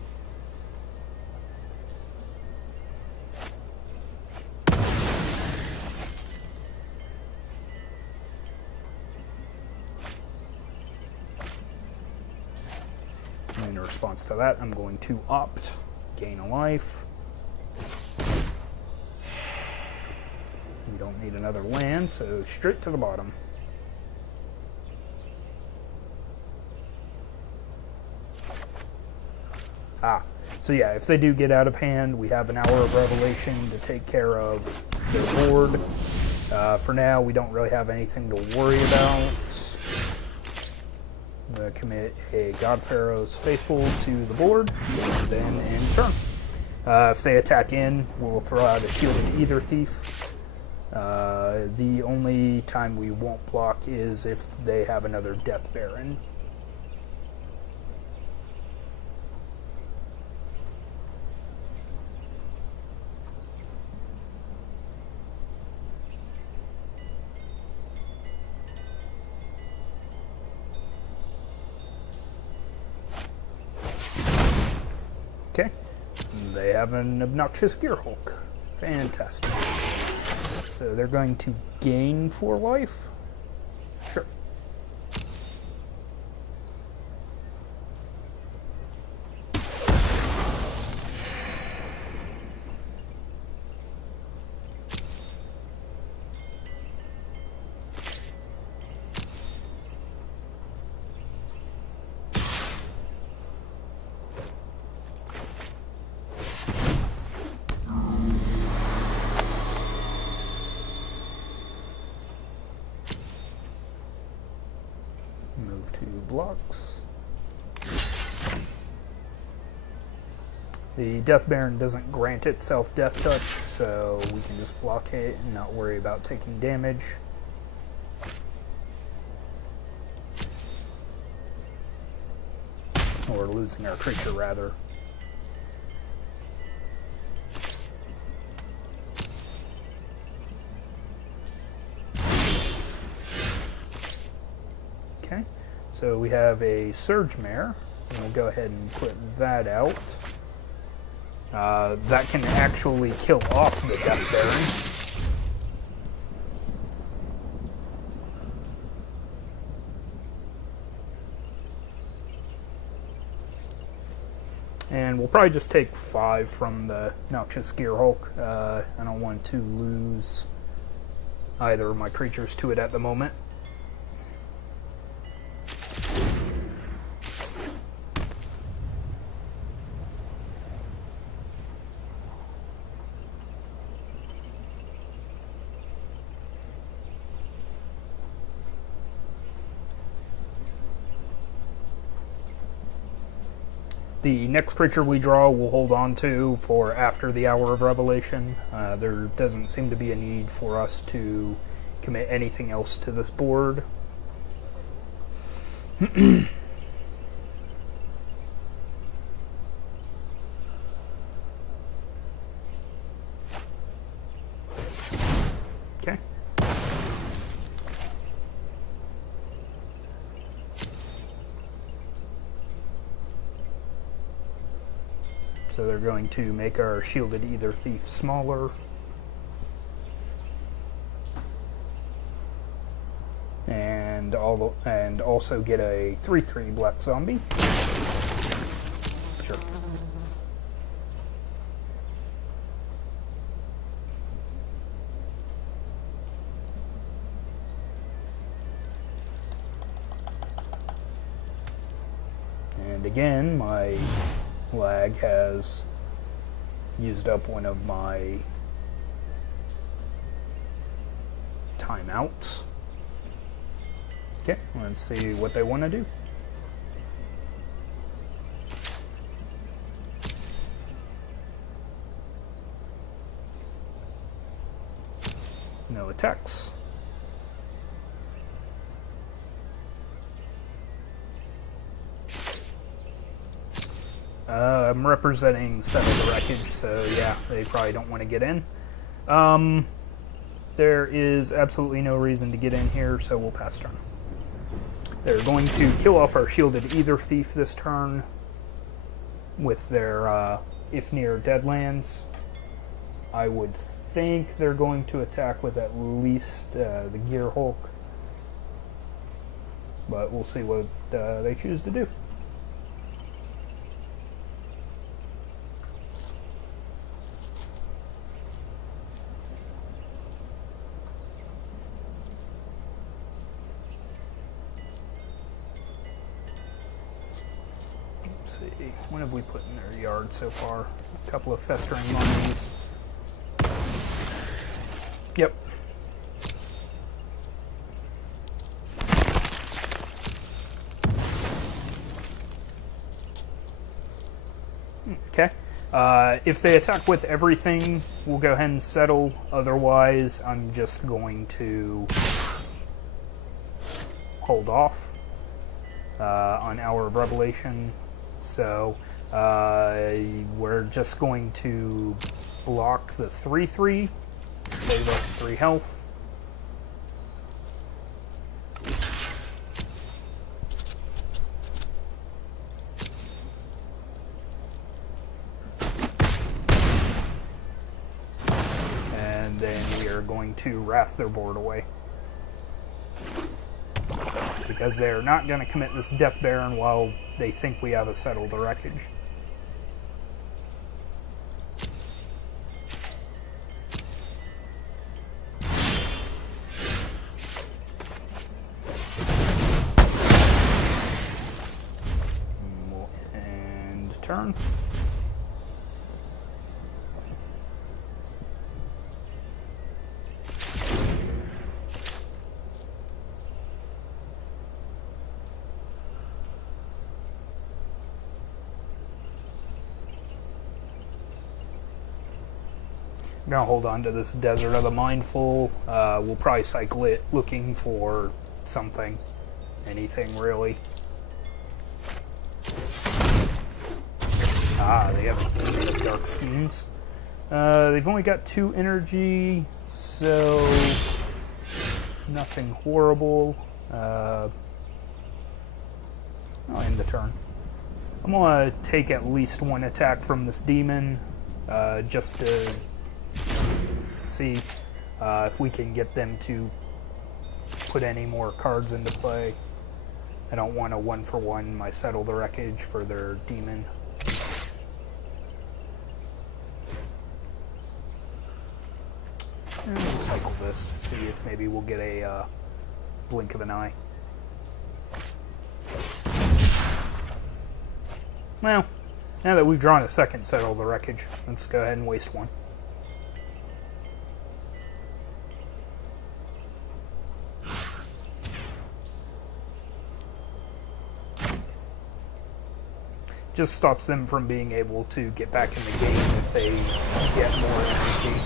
And in response to that, I'm going to opt, gain a life. We don't need another land, so straight to the bottom. So yeah, if they do get out of hand, we have an Hour of Revelation to take care of their board. For now, we don't really have anything to worry about. I'm going to commit a God-Pharaoh's Faithful to the board, and then end turn. If they attack in, we'll throw out a Shielded Aether Thief. The only time we won't block is if they have another Death Baron. Okay, they have an Obnoxious Gearhulk. Fantastic. So they're going to gain 4 life? Sure. Move to blocks. The Death Baron doesn't grant itself Death Touch, so we can just block it and not worry about taking damage. Or losing our creature, rather. Okay, so we have a Surge Mare. We'll go ahead and put that out. That can actually kill off the Death Baron. And we'll probably just take 5 from the Noxious Gearhulk. I don't want to lose either of my creatures to it at the moment. The next creature we draw we'll hold on to for after the Hour of Revelation. There doesn't seem to be a need for us to commit anything else to this board. Okay. So they're going to make our Shielded Aether Thief smaller. And also get a 3/3 Black Zombie. Sure. And again, my lag has used up one of my timeouts. Okay, let's see what they want to do. No attacks. I'm representing Settle the Wreckage, so yeah, they probably don't want to get in. There is absolutely no reason to get in here, so we'll pass turn. They're going to kill off our Shielded Aether Thief this turn with their if near Deadlands. I would think they're going to attack with at least the Gear Hulk, but we'll see what they choose to do. Let's see, what have we put in their yard so far? A couple of Festering Mummies. Yep. Okay. If they attack with everything, we'll go ahead and settle. Otherwise, I'm just going to hold off on Hour of Revelation. So we're just going to block the 3/3, save us 3 health. And then we are going to Wrath their board away, because they're not going to commit this Death Baron while they think we have a Settle the Wreckage. And turn. I'm going to hold on to this Desert of the Mindful. We'll probably cycle it looking for something. Anything, really. They have Dark Schemes. They've only got 2 energy, so nothing horrible. I'll end the turn. I'm going to take at least 1 attack from this demon, just to see if we can get them to put any more cards into play. I don't want a 1-for-1 my Settle the Wreckage for their demon. And we'll cycle this, see if maybe we'll get a blink of an eye. Well, now that we've drawn a second Settle the Wreckage, let's go ahead and waste 1. Just stops them from being able to get back in the game if they get more energy.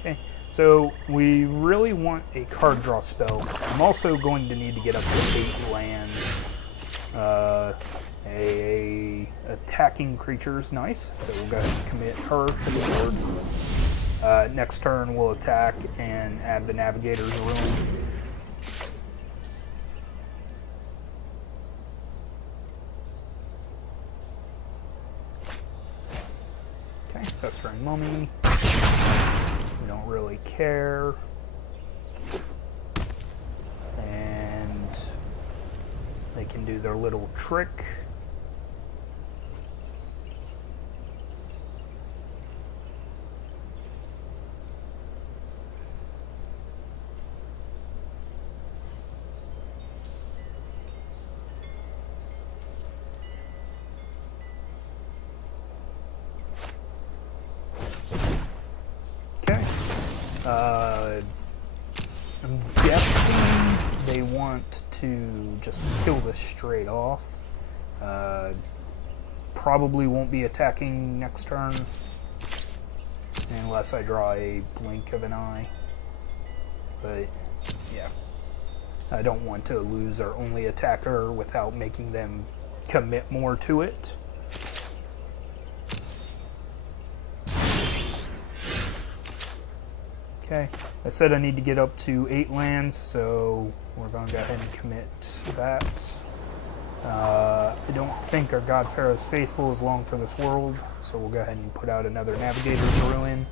Okay, so we really want a card draw spell. I'm also going to need to get up to 8 lands. A attacking creature is nice, so we'll go ahead and commit her to the board. Next turn, we'll attack and add the Navigator's Ruin. Okay, Festering Mummy. We don't really care. And they can do their little trick. I'm guessing they want to just kill this straight off. Probably won't be attacking next turn. unless I draw a blink of an eye. But, yeah. I don't want to lose our only attacker without making them commit more to it. Okay, I said I need to get up to 8 lands, so we're going to go ahead and commit that. I don't think our God-Pharaoh's faithful is long for this world, so we'll go ahead and put out another Navigator's Ruin.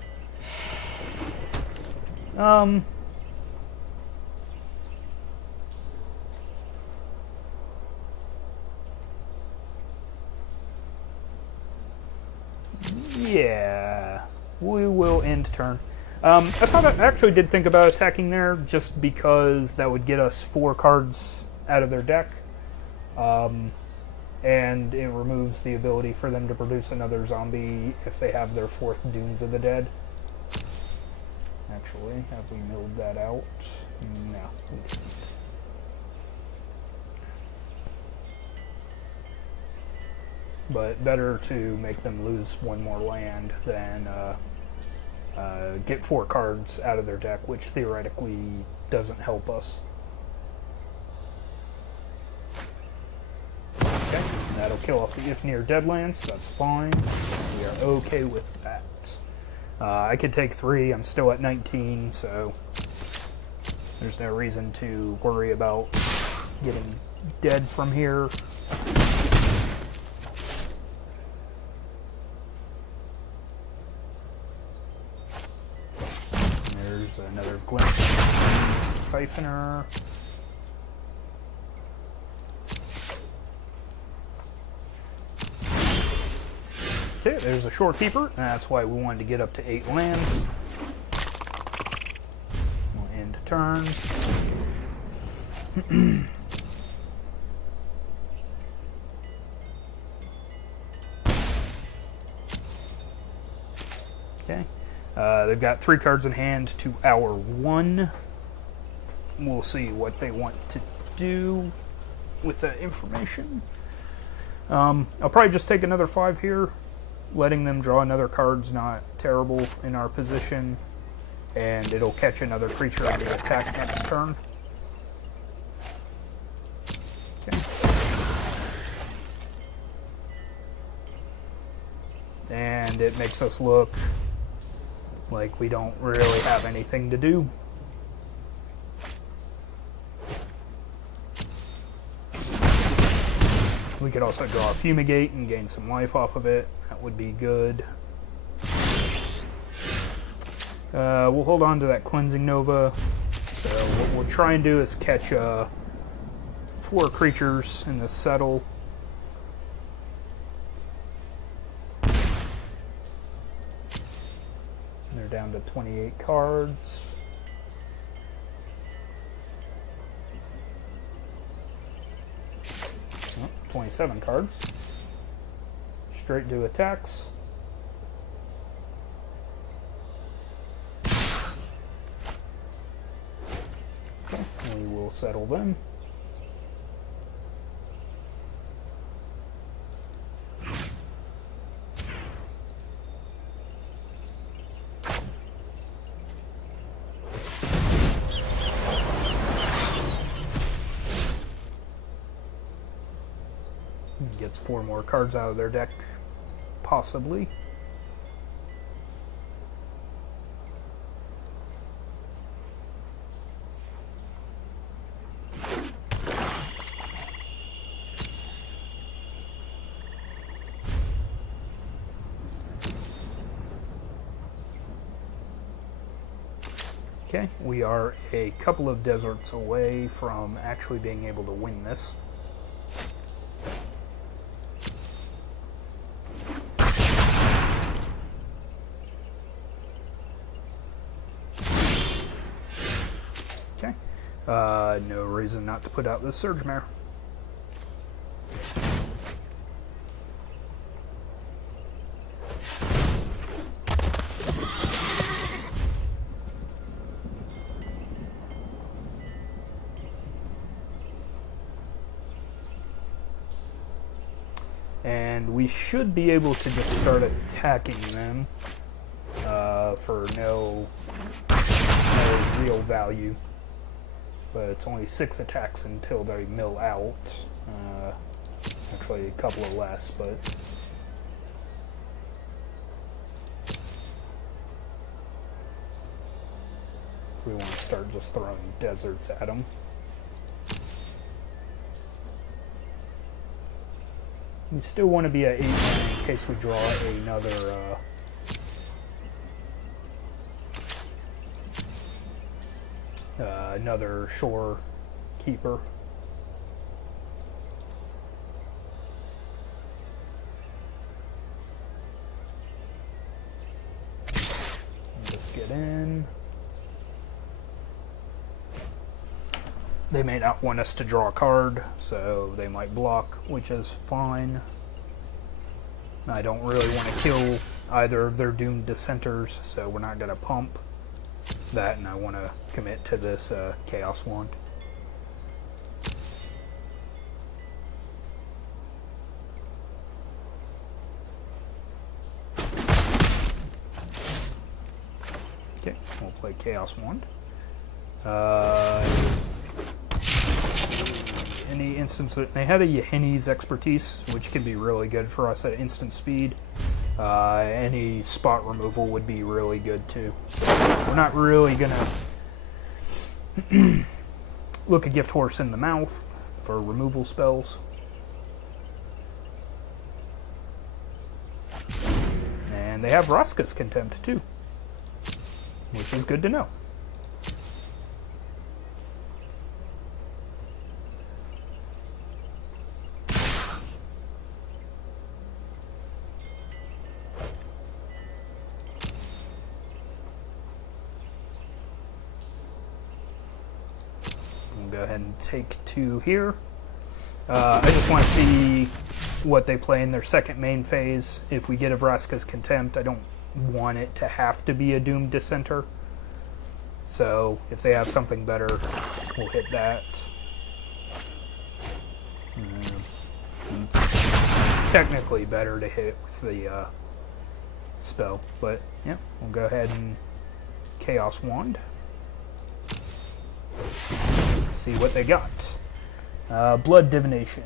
Yeah, we will end turn. I thought I actually did think about attacking there, just because that would get us 4 cards out of their deck. And it removes the ability for them to produce another zombie if they have their 4th Dunes of the Dead. Actually, have we milled that out? No, we didn't. But better to make them lose 1 more land than get 4 cards out of their deck, which theoretically doesn't help us. Okay, that'll kill off the Ifnir Deadlands, that's fine. We are okay with that. I could take 3, I'm still at 19, so there's no reason to worry about getting dead from here. There's another glimpse of Siphoner. Okay, there's a Shorekeeper. That's why we wanted to get up to 8 lands. We'll end turn. Okay. They've got 3 cards in hand to our 1. We'll see what they want to do with that information. I'll probably just take another 5 here. Letting them draw another card's not terrible in our position, and it'll catch another creature on the attack next turn. Okay. And it makes us look like we don't really have anything to do. We could also draw a Fumigate and gain some life off of it. That would be good. We'll hold on to that Cleansing Nova. So what we'll try and do is catch 4 creatures in this Settle. They're down to 28 cards. 27 cards. Straight to attacks. Okay, we will settle them. Gets 4 more cards out of their deck, possibly. Okay, we are a couple of deserts away from actually being able to win this. No reason not to put out this Surge Mare. And we should be able to just start attacking them. for no real value. But it's only 6 attacks until they mill out. Actually, a couple of less, but... we want to start just throwing deserts at them. We still want to be at 8 mana in case we draw another shore keeper. Just get in. They may not want us to draw a card, so they might block, which is fine. I don't really want to kill either of their doomed dissenters, so we're not going to pump that, and I want to commit to this Chaos Wand. Okay, we'll play Chaos Wand. Any instance, they had a Yahini's expertise, which can be really good for us at instant speed. Any spot removal would be really good too. So we're not really gonna look a gift horse in the mouth for removal spells. And they have Vraska's Contempt too, which is good to know. Go ahead and take 2 here. I just want to see what they play in their second main phase. If we get a Vraska's Contempt, I don't want it to have to be a Doomed Dissenter. So if they have something better, we'll hit that. It's technically better to hit with the spell, but yeah, we'll go ahead and Chaos Wand. See what they got. Blood Divination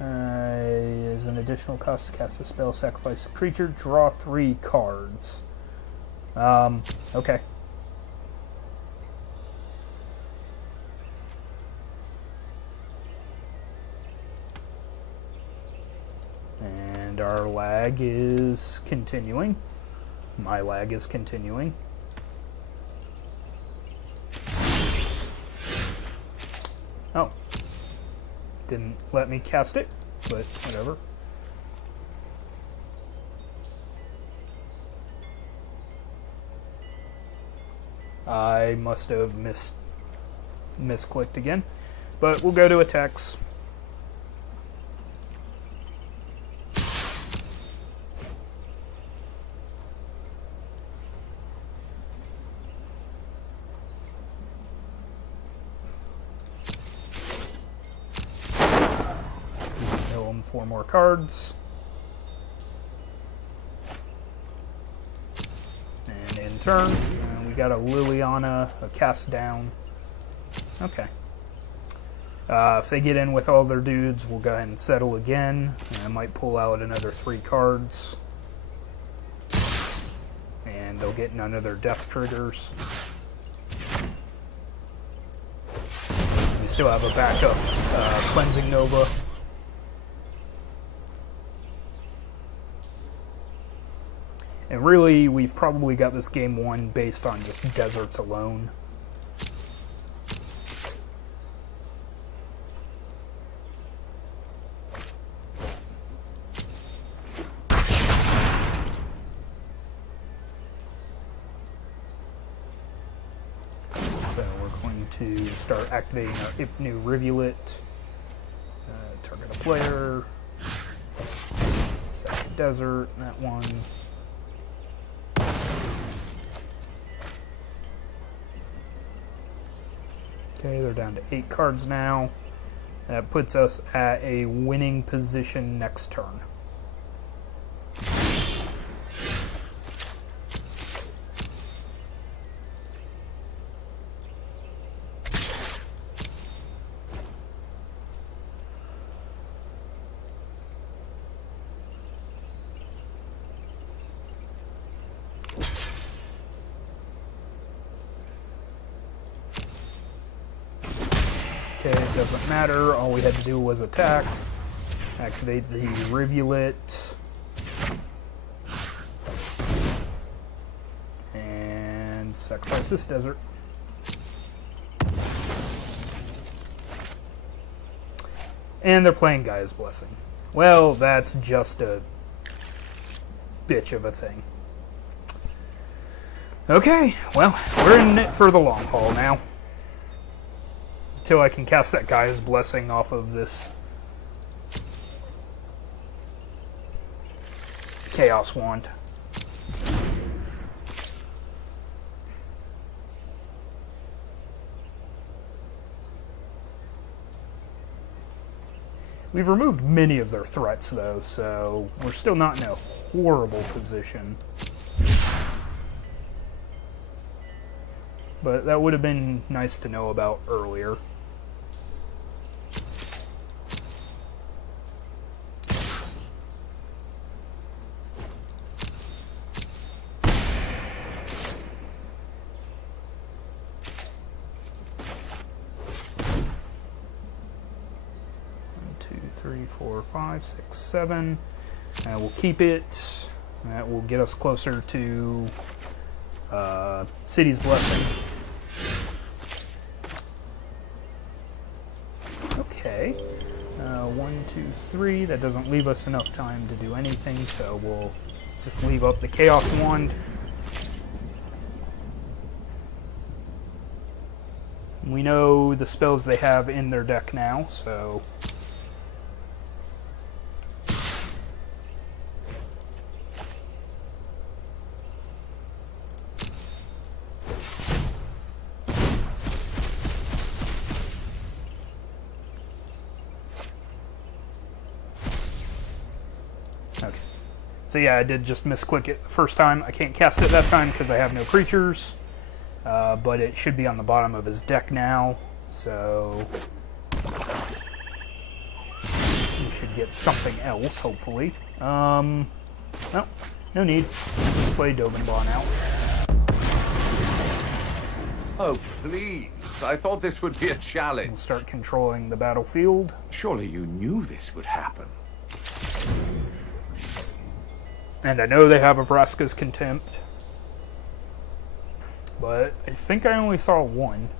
is an additional cost to cast a spell, sacrifice a creature, draw 3 cards. Okay. And our lag is continuing. My lag is continuing. Oh, didn't let me cast it, but whatever. I must have misclicked again, but we'll go to attacks. Mill them 4 more cards. And in turn, we got a Liliana, a cast down. Okay. If they get in with all their dudes, we'll go ahead and settle again. And I might pull out another 3 cards. And they'll get none of their death triggers. We still have a backup Cleansing Nova. And really, we've probably got this game won based on just deserts alone. So we're going to start activating our Ipnu Rivulet. Target a player. Second desert, that one. Okay, they're down to 8 cards now. That puts us at a winning position next turn. Okay, it doesn't matter. All we had to do was attack. Activate the Rivulet. And sacrifice this desert. And they're playing Gaia's Blessing. Well, that's just a bitch of a thing. Okay, well, we're in it for the long haul now. Until I can cast that Gaia's Blessing off of this Chaos Wand. We've removed many of their threats, though, so we're still not in a horrible position. But that would have been nice to know about earlier. Three, four, 5, 6, 7. We'll keep it. That will get us closer to City's Blessing. Okay. 1, 2, 3. That doesn't leave us enough time to do anything, so we'll just leave up the Chaos Wand. We know the spells they have in their deck now, so... Okay. So yeah, I did just misclick it the first time. I can't cast it that time because I have no creatures. But it should be on the bottom of his deck now. So we should get something else, hopefully. No, no need. Let's play Dovin Baan out. Oh, please. I thought this would be a challenge. We'll start controlling the battlefield. Surely you knew this would happen. And I know they have a Vraska's Contempt. But I think I only saw one.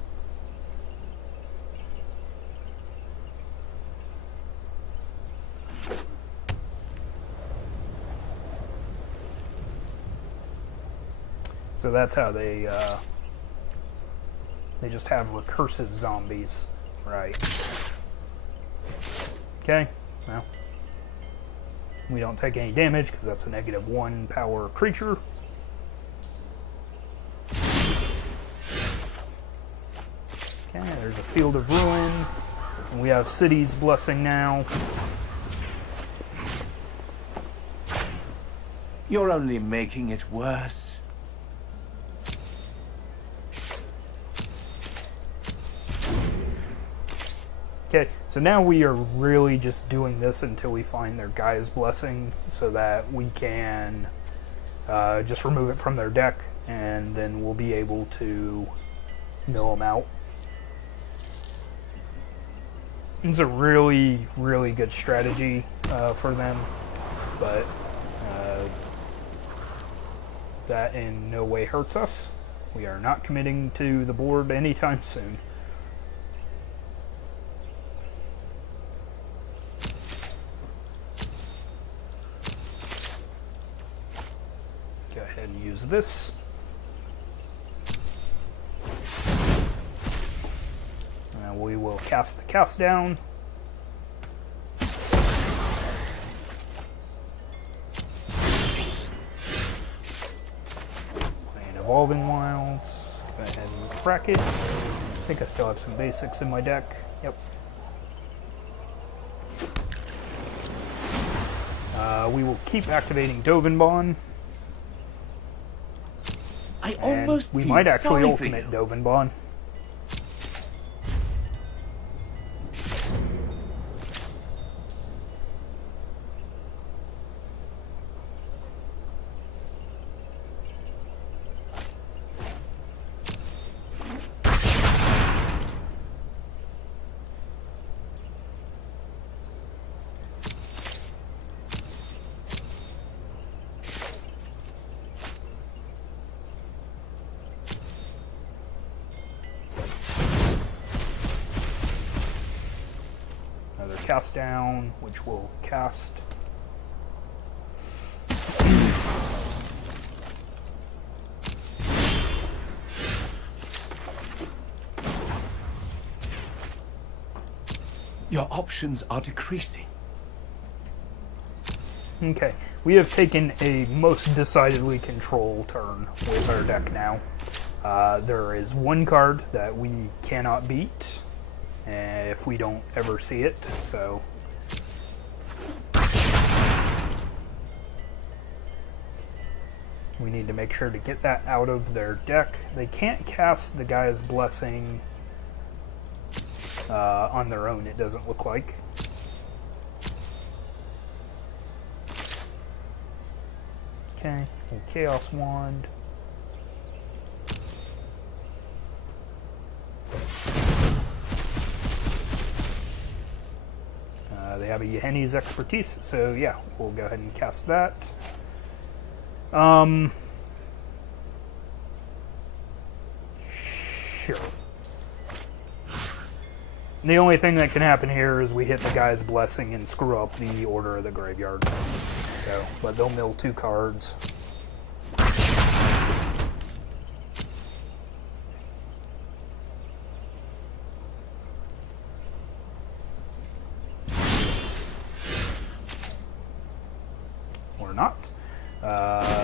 So that's how they just have recursive zombies, right? Okay, well. We don't take any damage because that's a -1 power creature. Okay, there's a Field of Ruin. And we have City's Blessing now. You're only making it worse. Okay, so now we are really just doing this until we find their Gaia's Blessing so that we can just remove it from their deck and then we'll be able to mill them out. It's a really, really good strategy for them, but that in no way hurts us. We are not committing to the board anytime soon. Go ahead and use this. We will cast the cast down. Playing Evolving Wilds. Go ahead and crack it. I think I still have some basics in my deck. Yep. We will keep activating Dovin Baan. We might actually ultimate Dovin Baan. cast down, which will cast. Your options are decreasing. Okay, we have taken a most decidedly control turn with our deck now. There is one card that we cannot beat if we don't ever see it, so... we need to make sure to get that out of their deck. They can't cast the Gaia's Blessing on their own, it doesn't look like. Okay, Chaos Wand. They have a Yeheni's Expertise, so yeah, we'll go ahead and cast that. Sure. The only thing that can happen here is we hit the Guy's Blessing and screw up the order of the graveyard. So, but they'll mill 2 cards. Or not.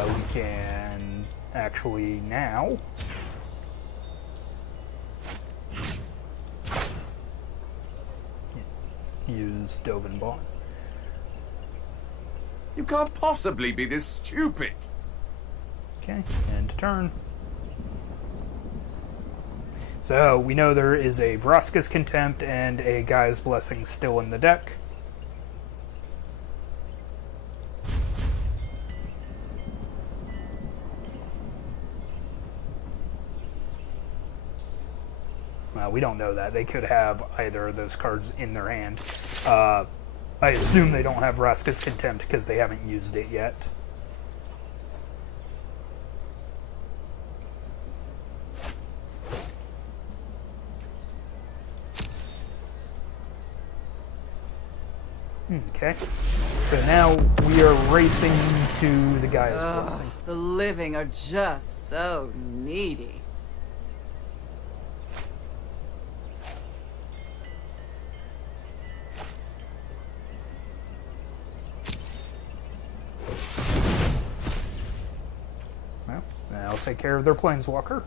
We can actually now use Dovin Baan. You can't possibly be this stupid. Okay, end turn. So, we know there is a Vraska's Contempt and a Gaia's Blessing still in the deck. We don't know that. They could have either of those cards in their hand. I assume they don't have Vraska's Contempt because they haven't used it yet. Okay, so now we are racing to the Gaia's Blessing. The living are just so needy. Well, I'll take care of their Planeswalker.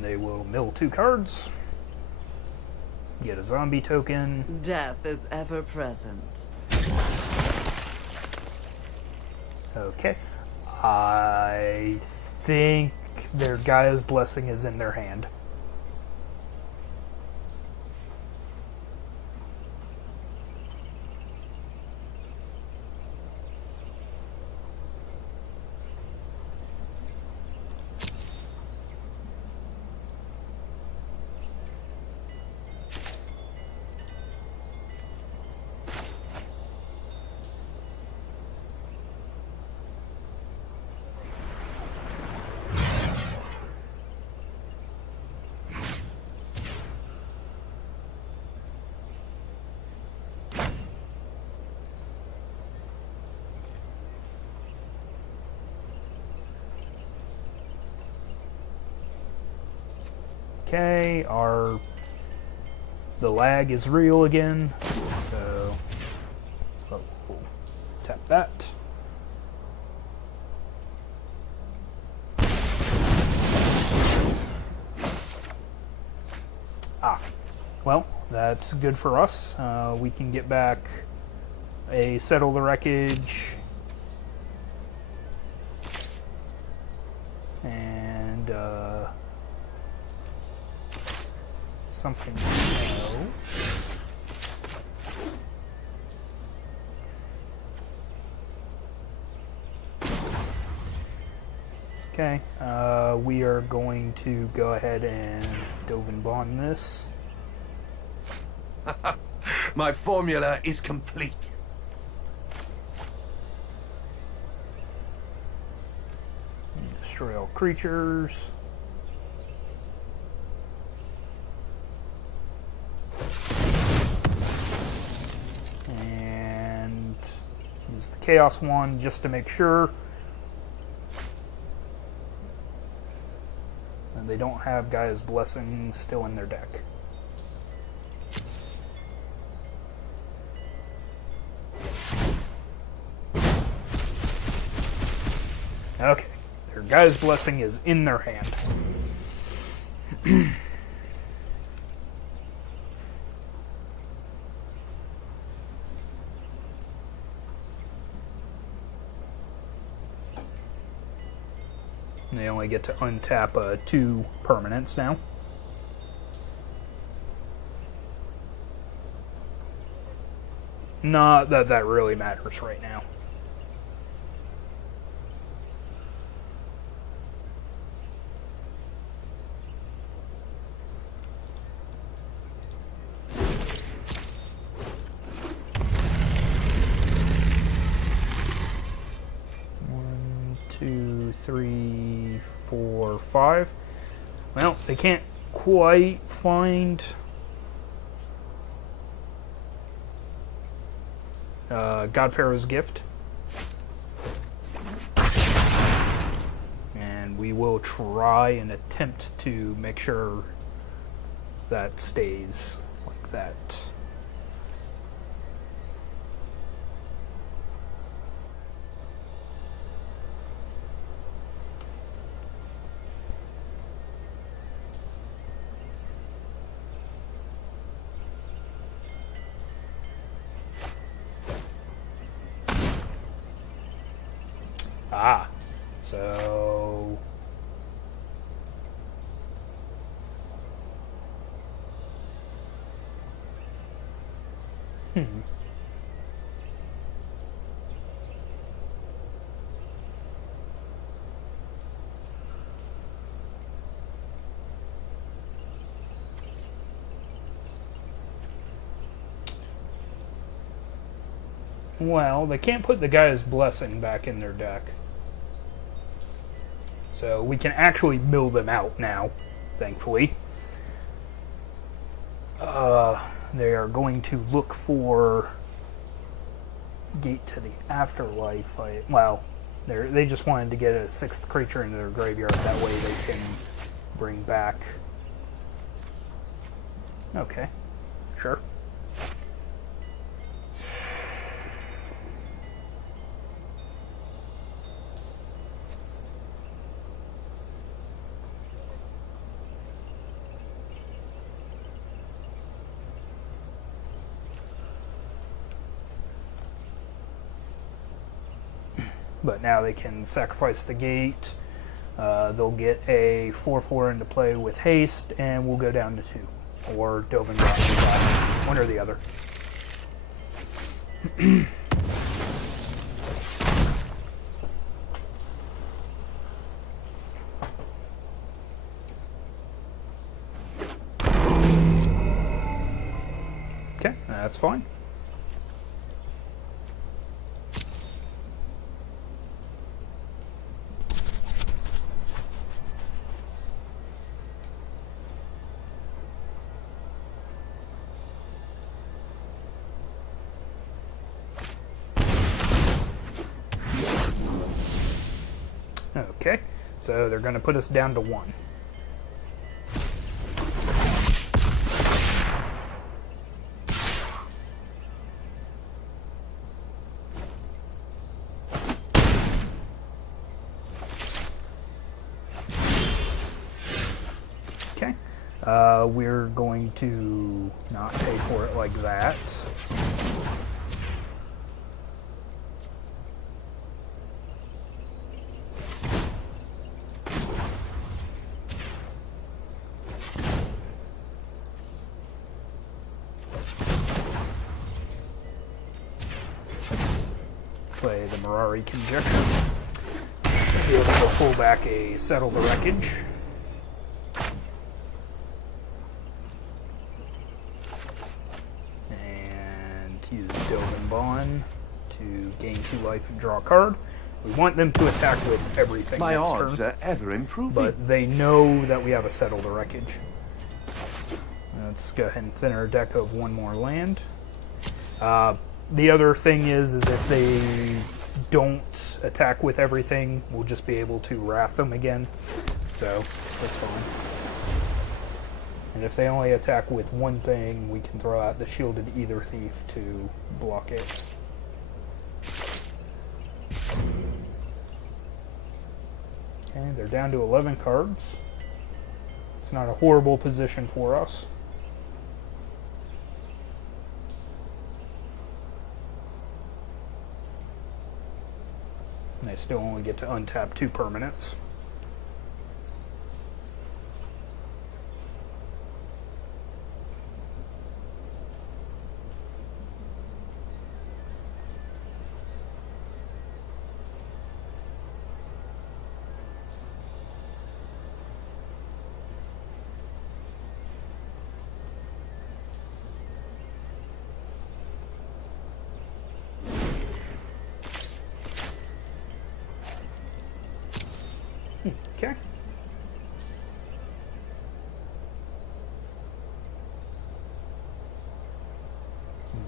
They will mill 2 cards, get a zombie token. Death is ever present. Okay. I think their Gaia's Blessing is in their hand. Okay, the lag is real again, so we'll tap that. Well, that's good for us. We can get back a Settle the Wreckage and something else. Okay, we are going to go ahead and Dovin Baan this. My formula is complete. Destroy all creatures. And use the Chaos Wand just to make sure. And they don't have Gaia's Blessing still in their deck. Okay, their Gaia's Blessing is in their hand. They only get to untap 2 permanents now. Not that that really matters right now. Three, 4, 5. Well, they can't quite find God-Pharaoh's gift. And we will try and attempt to make sure that stays like that. Ah, so well, they can't put the Gaia's Blessing back in their deck. So we can actually mill them out now, thankfully. They are going to look for Gate to the Afterlife. Well, they just wanted to get a 6th creature into their graveyard. That way they can bring back... Okay, sure. But now they can sacrifice the gate. They'll get a 4/4 into play with haste, and we'll go down to 2. Or Dovin Baan, one or the other. Okay, that's fine. Okay, so they're going to put us down to 1. Okay, we're going to not pay for it like that. Play the Mirari Conjecture. Be able to pull back a Settle the Wreckage. 1 to gain 2 life and draw a card. We want them to attack with everything My next odds turn, are ever improving. but they know that we have a Settle the Wreckage. Let's go ahead and thin our deck of 1 more land. The other thing is if they don't attack with everything, we'll just be able to wrath them again. So that's fine. And if they only attack with one thing, we can throw out the Shielded Aether Thief to block it. Okay, they're down to 11 cards. It's not a horrible position for us. And they still only get to untap 2 permanents. Okay.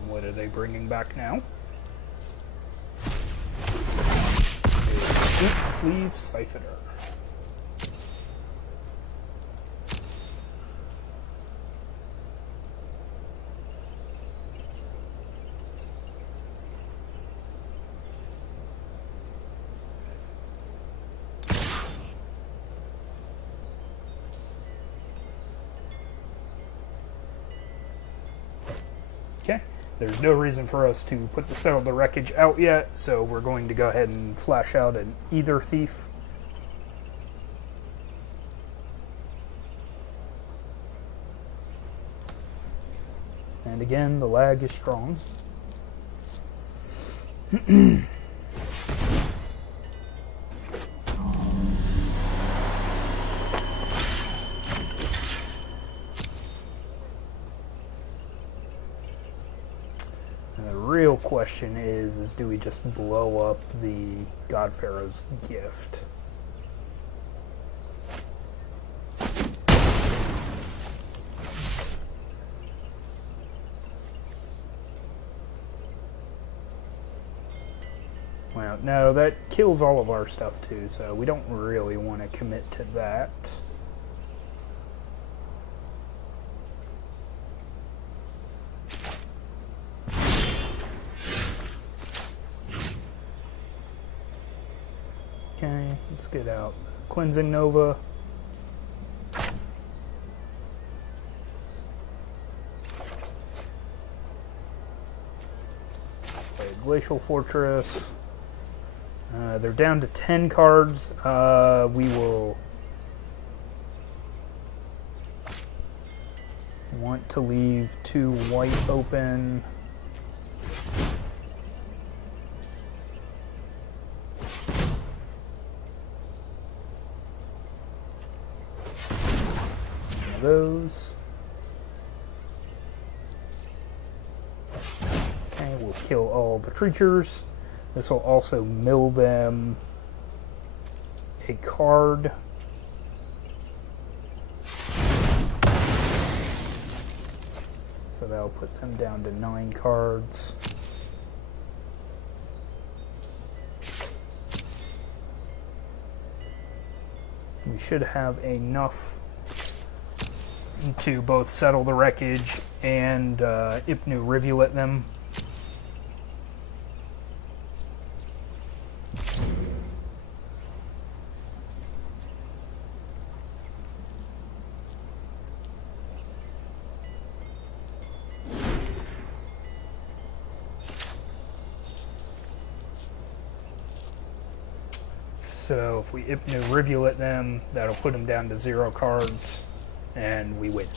What are they bringing back now? Eight Sleeve Siphoner. Okay, there's no reason for us to put the Settle the Wreckage out yet, so we're going to go ahead and flash out an Aether Thief. And again, the lag is strong. Real question is do we just blow up the God-Pharaoh's gift? Well, no, that kills all of our stuff too, so we don't really want to commit to that. Okay, let's get out Cleansing Nova. Play Glacial Fortress. They're down to 10 cards. We will want to leave 2 white open. Those. Okay, we'll kill all the creatures. This will also mill them a card. So that'll put them down to 9 cards. We should have enough to both Settle the Wreckage and Ipnu Rivulet them. So if we Ipnu Rivulet them, that'll put them down to 0 cards. And we win.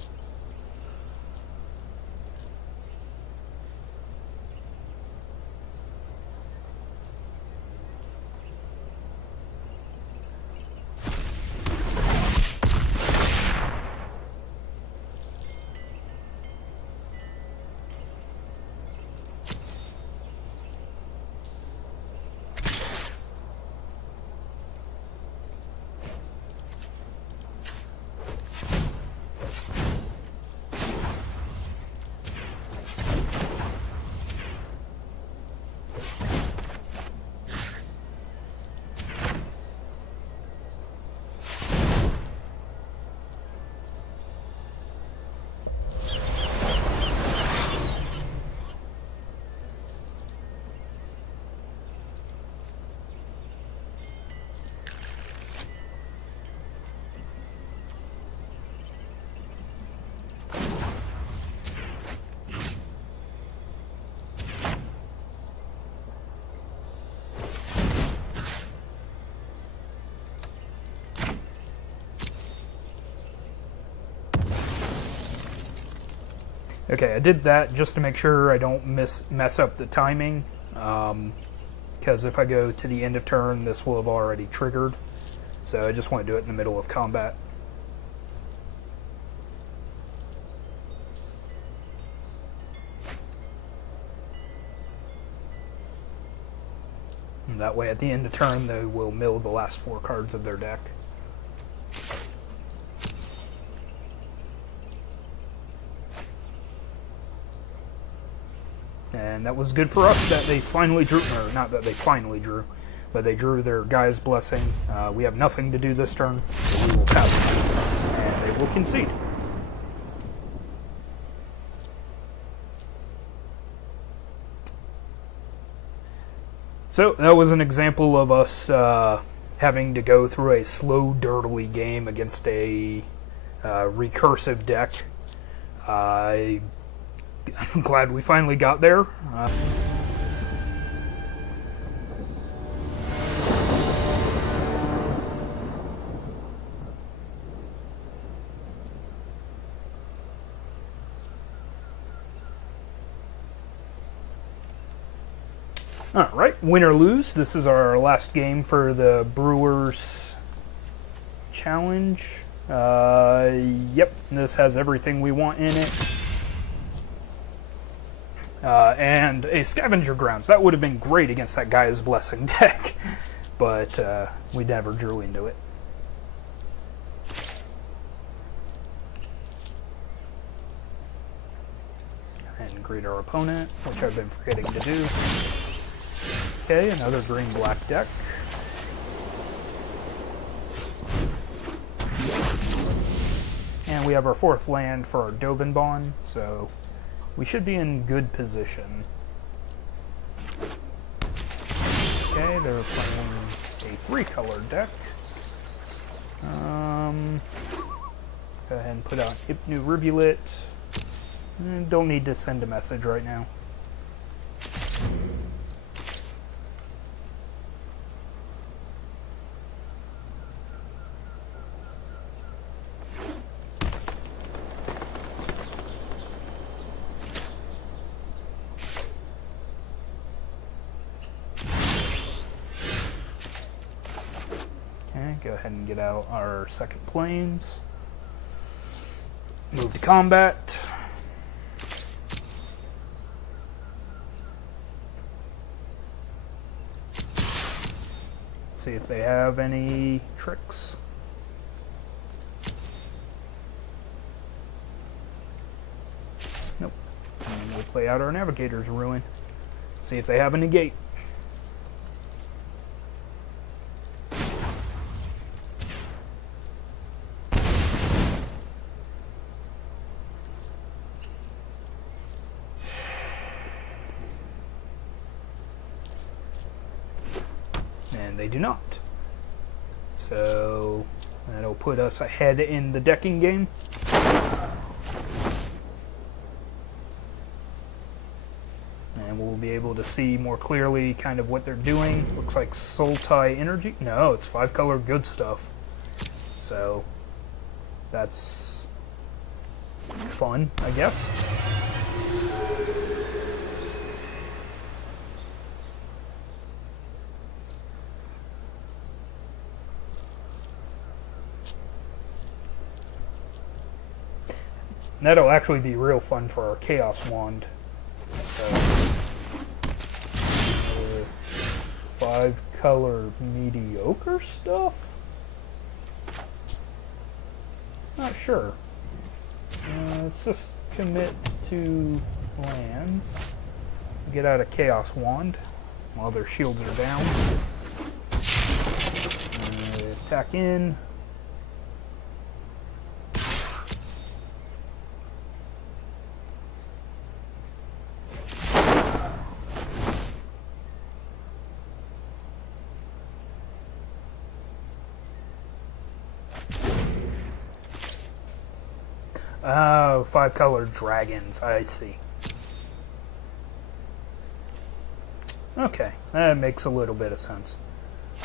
Okay, I did that just to make sure I don't mess up the timing, because if I go to the end of turn, this will have already triggered. So I just want to do it in the middle of combat. And that way, at the end of turn, they will mill the last 4 cards of their deck. And that was good for us that they finally drew, or not that they finally drew, but they drew their Guy's Blessing. We have nothing to do this turn, so we will pass it, and they will concede. So that was an example of us having to go through a slow, dirtily game against a recursive deck. I'm glad we finally got there. Alright, win or lose. This is our last game for the Brewers Challenge. Yep, this has everything we want in it. And a Scavenger Grounds. That would have been great against that Guy's Blessing deck, but we never drew into it. And greet our opponent, which I've been forgetting to do. Okay, another green-black deck. And we have our 4th land for our Dovin Baan, so we should be in good position. Okay, they're playing a 3-color deck. Go ahead and put out Ipnu Rivulet. Don't need to send a message right now. Go ahead and get out our 2nd planes. Move to combat. See if they have any tricks. Nope. And we'll play out our Navigator's Ruin. See if they have a negate. And they do not. So that'll put us ahead in the decking game. And we'll be able to see more clearly kind of what they're doing. Looks like Sultai Energy. No, it's 5-color good stuff. So that's fun, I guess. That'll actually be real fun for our Chaos Wand. So, 5-color mediocre stuff? Not sure. Let's just commit to lands. Get out a Chaos Wand while their shields are down. Attack in. Oh, 5-color dragons, I see. Okay, that makes a little bit of sense.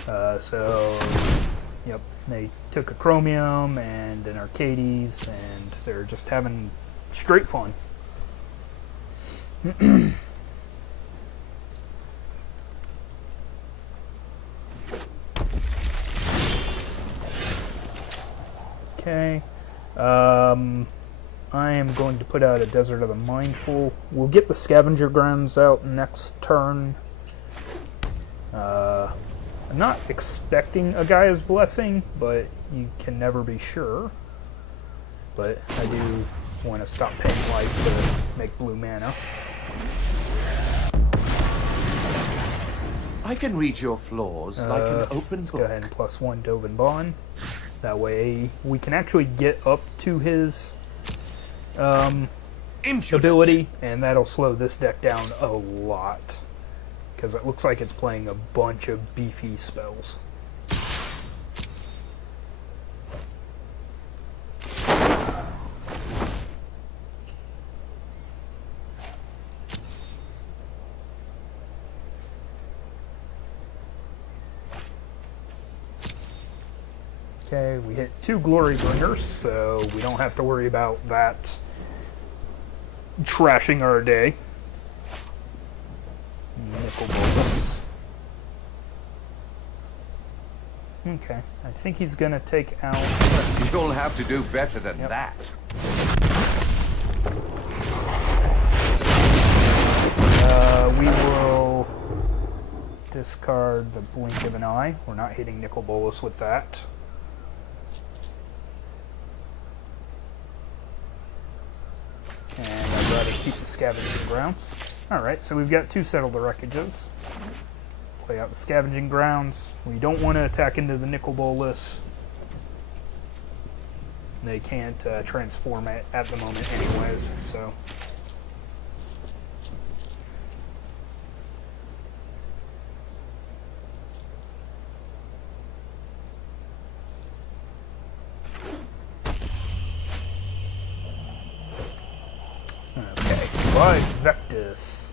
So, yep, they took a Chromium and an Arcades, and they're just having straight fun. Okay. I am going to put out a Desert of the Mindful. We'll get the Scavenger Grounds out next turn. I'm not expecting a Gaia's Blessing, but you can never be sure. But I do want to stop paying life to make blue mana. I can read your flaws like an open let's book. go ahead and +1 Dovin Baan. That way we can actually get up to his ability, and that'll slow this deck down a lot. Because it looks like it's playing a bunch of beefy spells. Okay, we hit 2 Glory Bringers, so we don't have to worry about that trashing our day. Nickel Bolus. Okay, I think he's gonna take out... You'll have to do better than that. We will discard the Blink of an Eye. We're not hitting Nicol Bolas with that. And I'd rather keep the Scavenging Grounds. Alright, so we've got 2 Settle the Wreckages. Play out the Scavenging Grounds. We don't want to attack into the Nicol Bolas. They can't transform it at the moment anyways, so... Right, Vectus.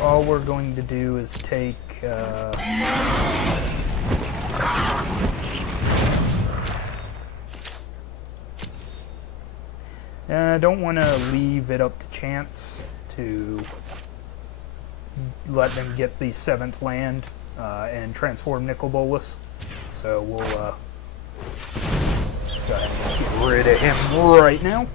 All we're going to do is take I don't want to leave it up to chance to let them get the 7th land and transform Nicol Bolas. So we'll go ahead and just get rid of him right now.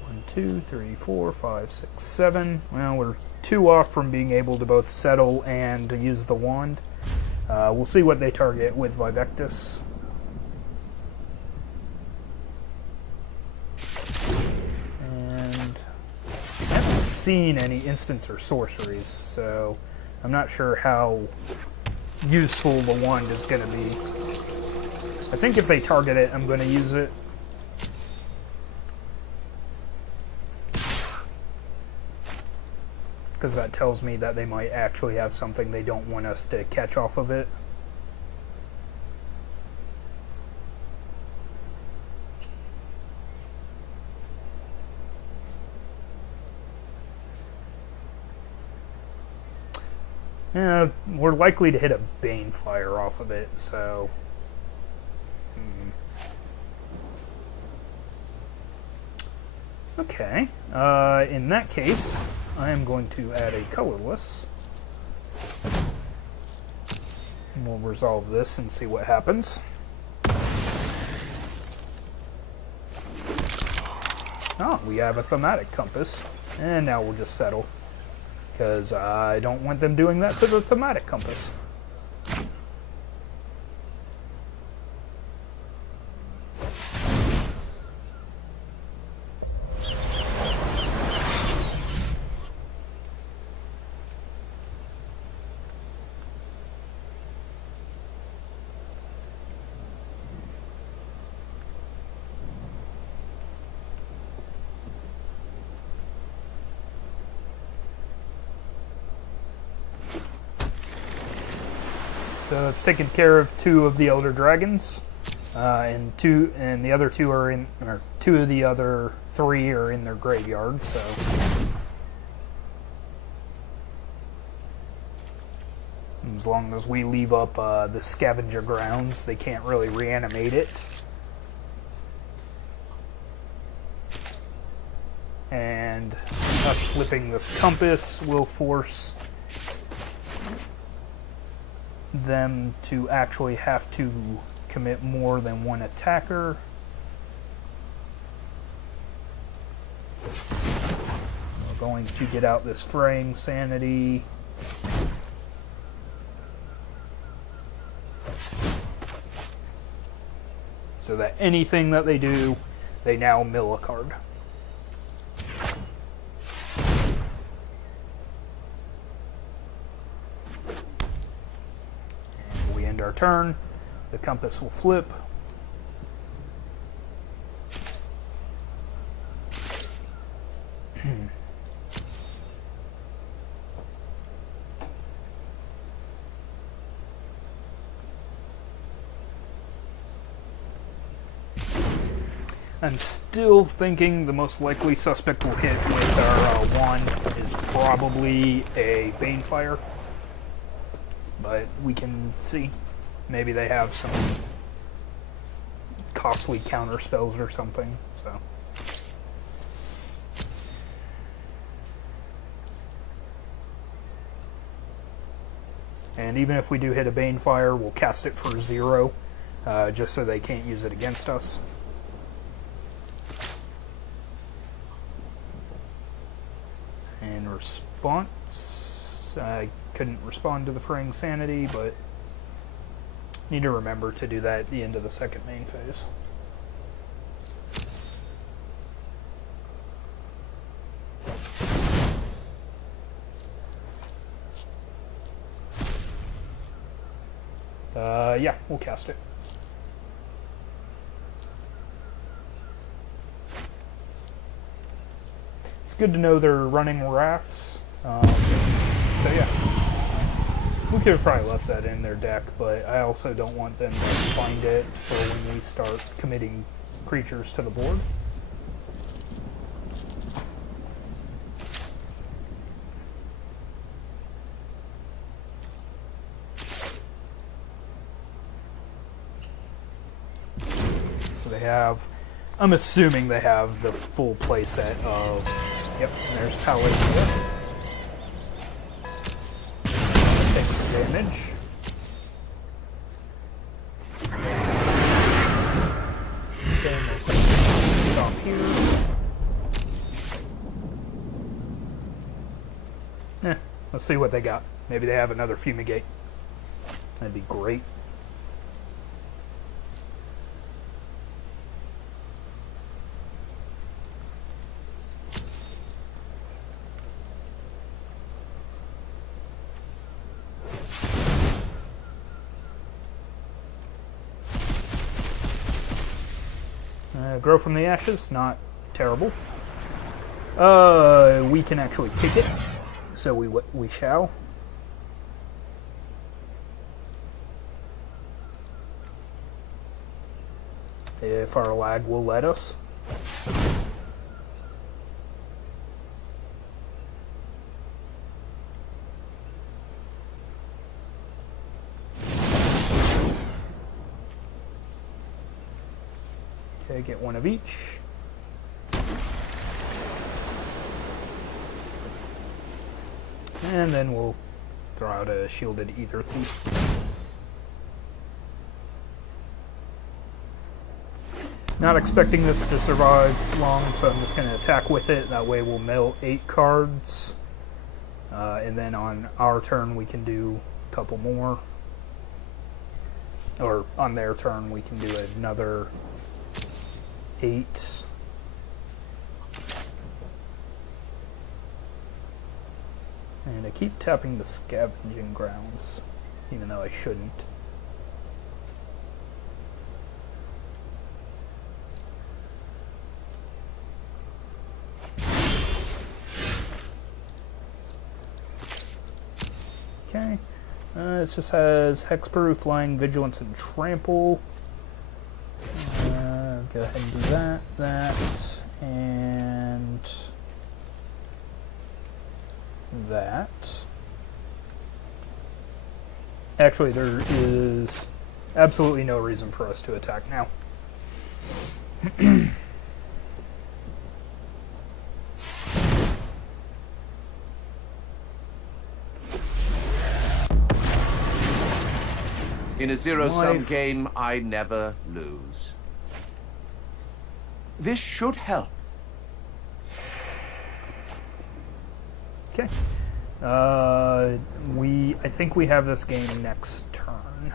One, 2, 3, 4, 5, 6, 7. Well, we're 2 off from being able to both settle and use the wand. We'll see what they target with Vivectus. Seen any instants or sorceries, so I'm not sure how useful the wand is going to be. I think if they target it, I'm going to use it. Because that tells me that they might actually have something they don't want us to catch off of it. Yeah, we're likely to hit a Banefire off of it, so... Okay, in that case, I am going to add a colorless. And we'll resolve this and see what happens. Oh, we have a Thaumatic Compass, and now we'll just settle. Because I don't want them doing that to the Thaumatic Compass. So it's taken care of 2 of the Elder Dragons, and the other 2 are in, or 2 of the other 3 are in their graveyard, so... As long as we leave up the Scavenger Grounds, they can't really reanimate it. And us flipping this compass will force them to actually have to commit more than one attacker. We're going to get out this Fraying Sanity. So that anything that they do, they now mill a card. And we end our turn. The compass will flip. I'm still thinking the most likely suspect we'll hit with our wand is probably a Banefire. But we can see. Maybe they have some costly counter spells or something. So. And even if we do hit a Banefire, we'll cast it for 0, just so they can't use it against us. In response, I couldn't respond to the Fraying Sanity, but need to remember to do that at the end of the second main phase. Yeah, we'll cast it. It's good to know they're running Wraths. So yeah. We could have probably left that in their deck, but I also don't want them to find it for when we start committing creatures to the board. So they have... I'm assuming they have the full playset of... Yep, there's Paladin. Take some damage. Okay, we'll stop here. Let's see what they got. Maybe they have another Fumigate. That'd be great. Grow from the ashes, not terrible. We can actually kick it, so we shall. If our lag will let us. Okay, get one of each. And then we'll throw out a shielded Aether Thief. Not expecting this to survive long, so I'm just going to attack with it. That way we'll mill 8 cards. And then on our turn we can do a couple more. Or on their turn we can do another 8. And I keep tapping the Scavenging Grounds, even though I shouldn't. Okay. It just has Hexproof, Flying, Vigilance, and Trample. Go ahead and do that, And that. Actually, there is absolutely no reason for us to attack now. In a zero-sum game, I never lose. This should help. Okay. I think we have this game next turn.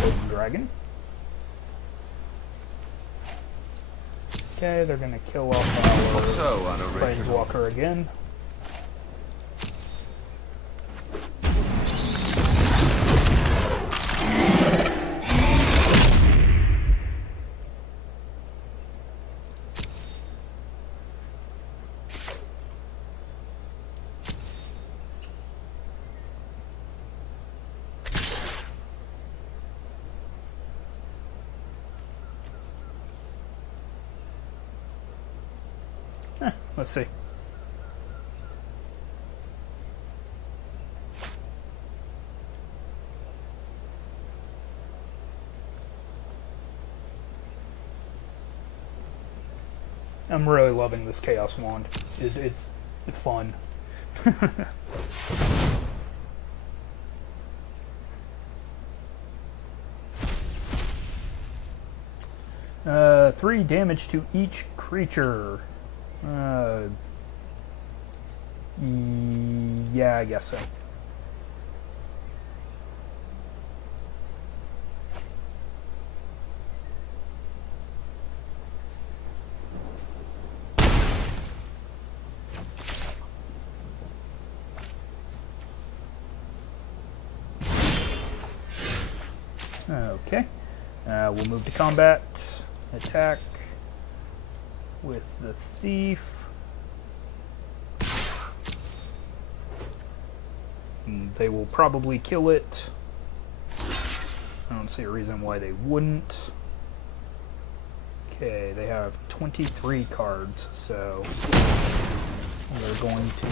Golden Dragon. Okay, they're gonna kill off our Planeswalker again. Let's see. I'm really loving this Chaos Wand. It's fun. 3 damage to each creature. Yeah, I guess so. Okay. We'll move to combat. Attack with the Thief. They will probably kill it. I don't see a reason why they wouldn't. Okay, they have 23 cards, so they're going to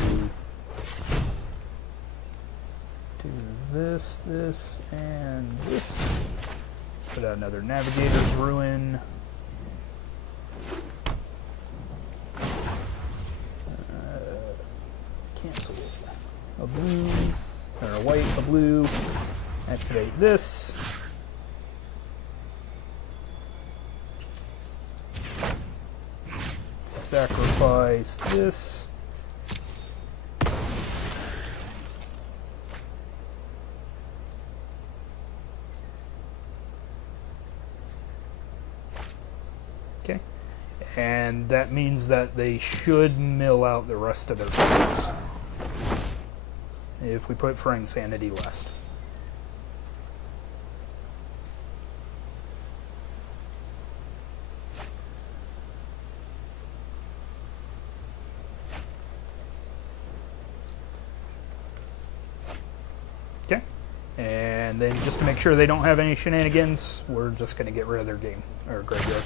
do this, this, and this. Put out another Navigator's Ruin. Cancel a blue, or a white, a blue. Activate this. Sacrifice this. Okay. And that means that they should mill out the rest of their cards. If we put Fraying Sanity last. Okay. And then just to make sure they don't have any shenanigans, we're just going to get rid of their game, or graveyard.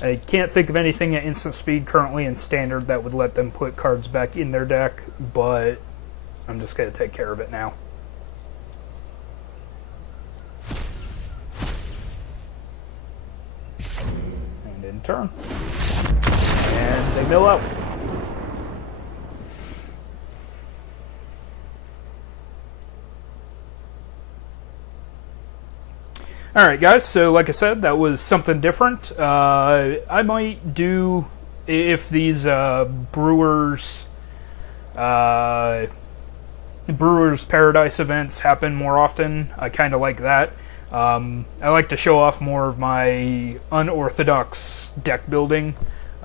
I can't think of anything at instant speed currently in standard that would let them put cards back in their deck, but I'm just going to take care of it now. And in turn. And they mill out. Alright guys, so like I said, that was something different. I might do, if these Brewer's Paradise events happen more often, I kind of like that. I like to show off more of my unorthodox deck building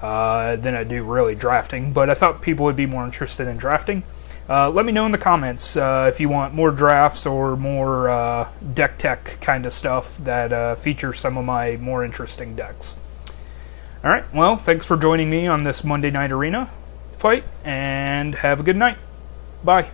than I do really drafting, but I thought people would be more interested in drafting. Let me know in the comments if you want more drafts or more deck tech kind of stuff that features some of my more interesting decks. Alright, well, thanks for joining me on this Monday Night Arena fight, and have a good night. Bye.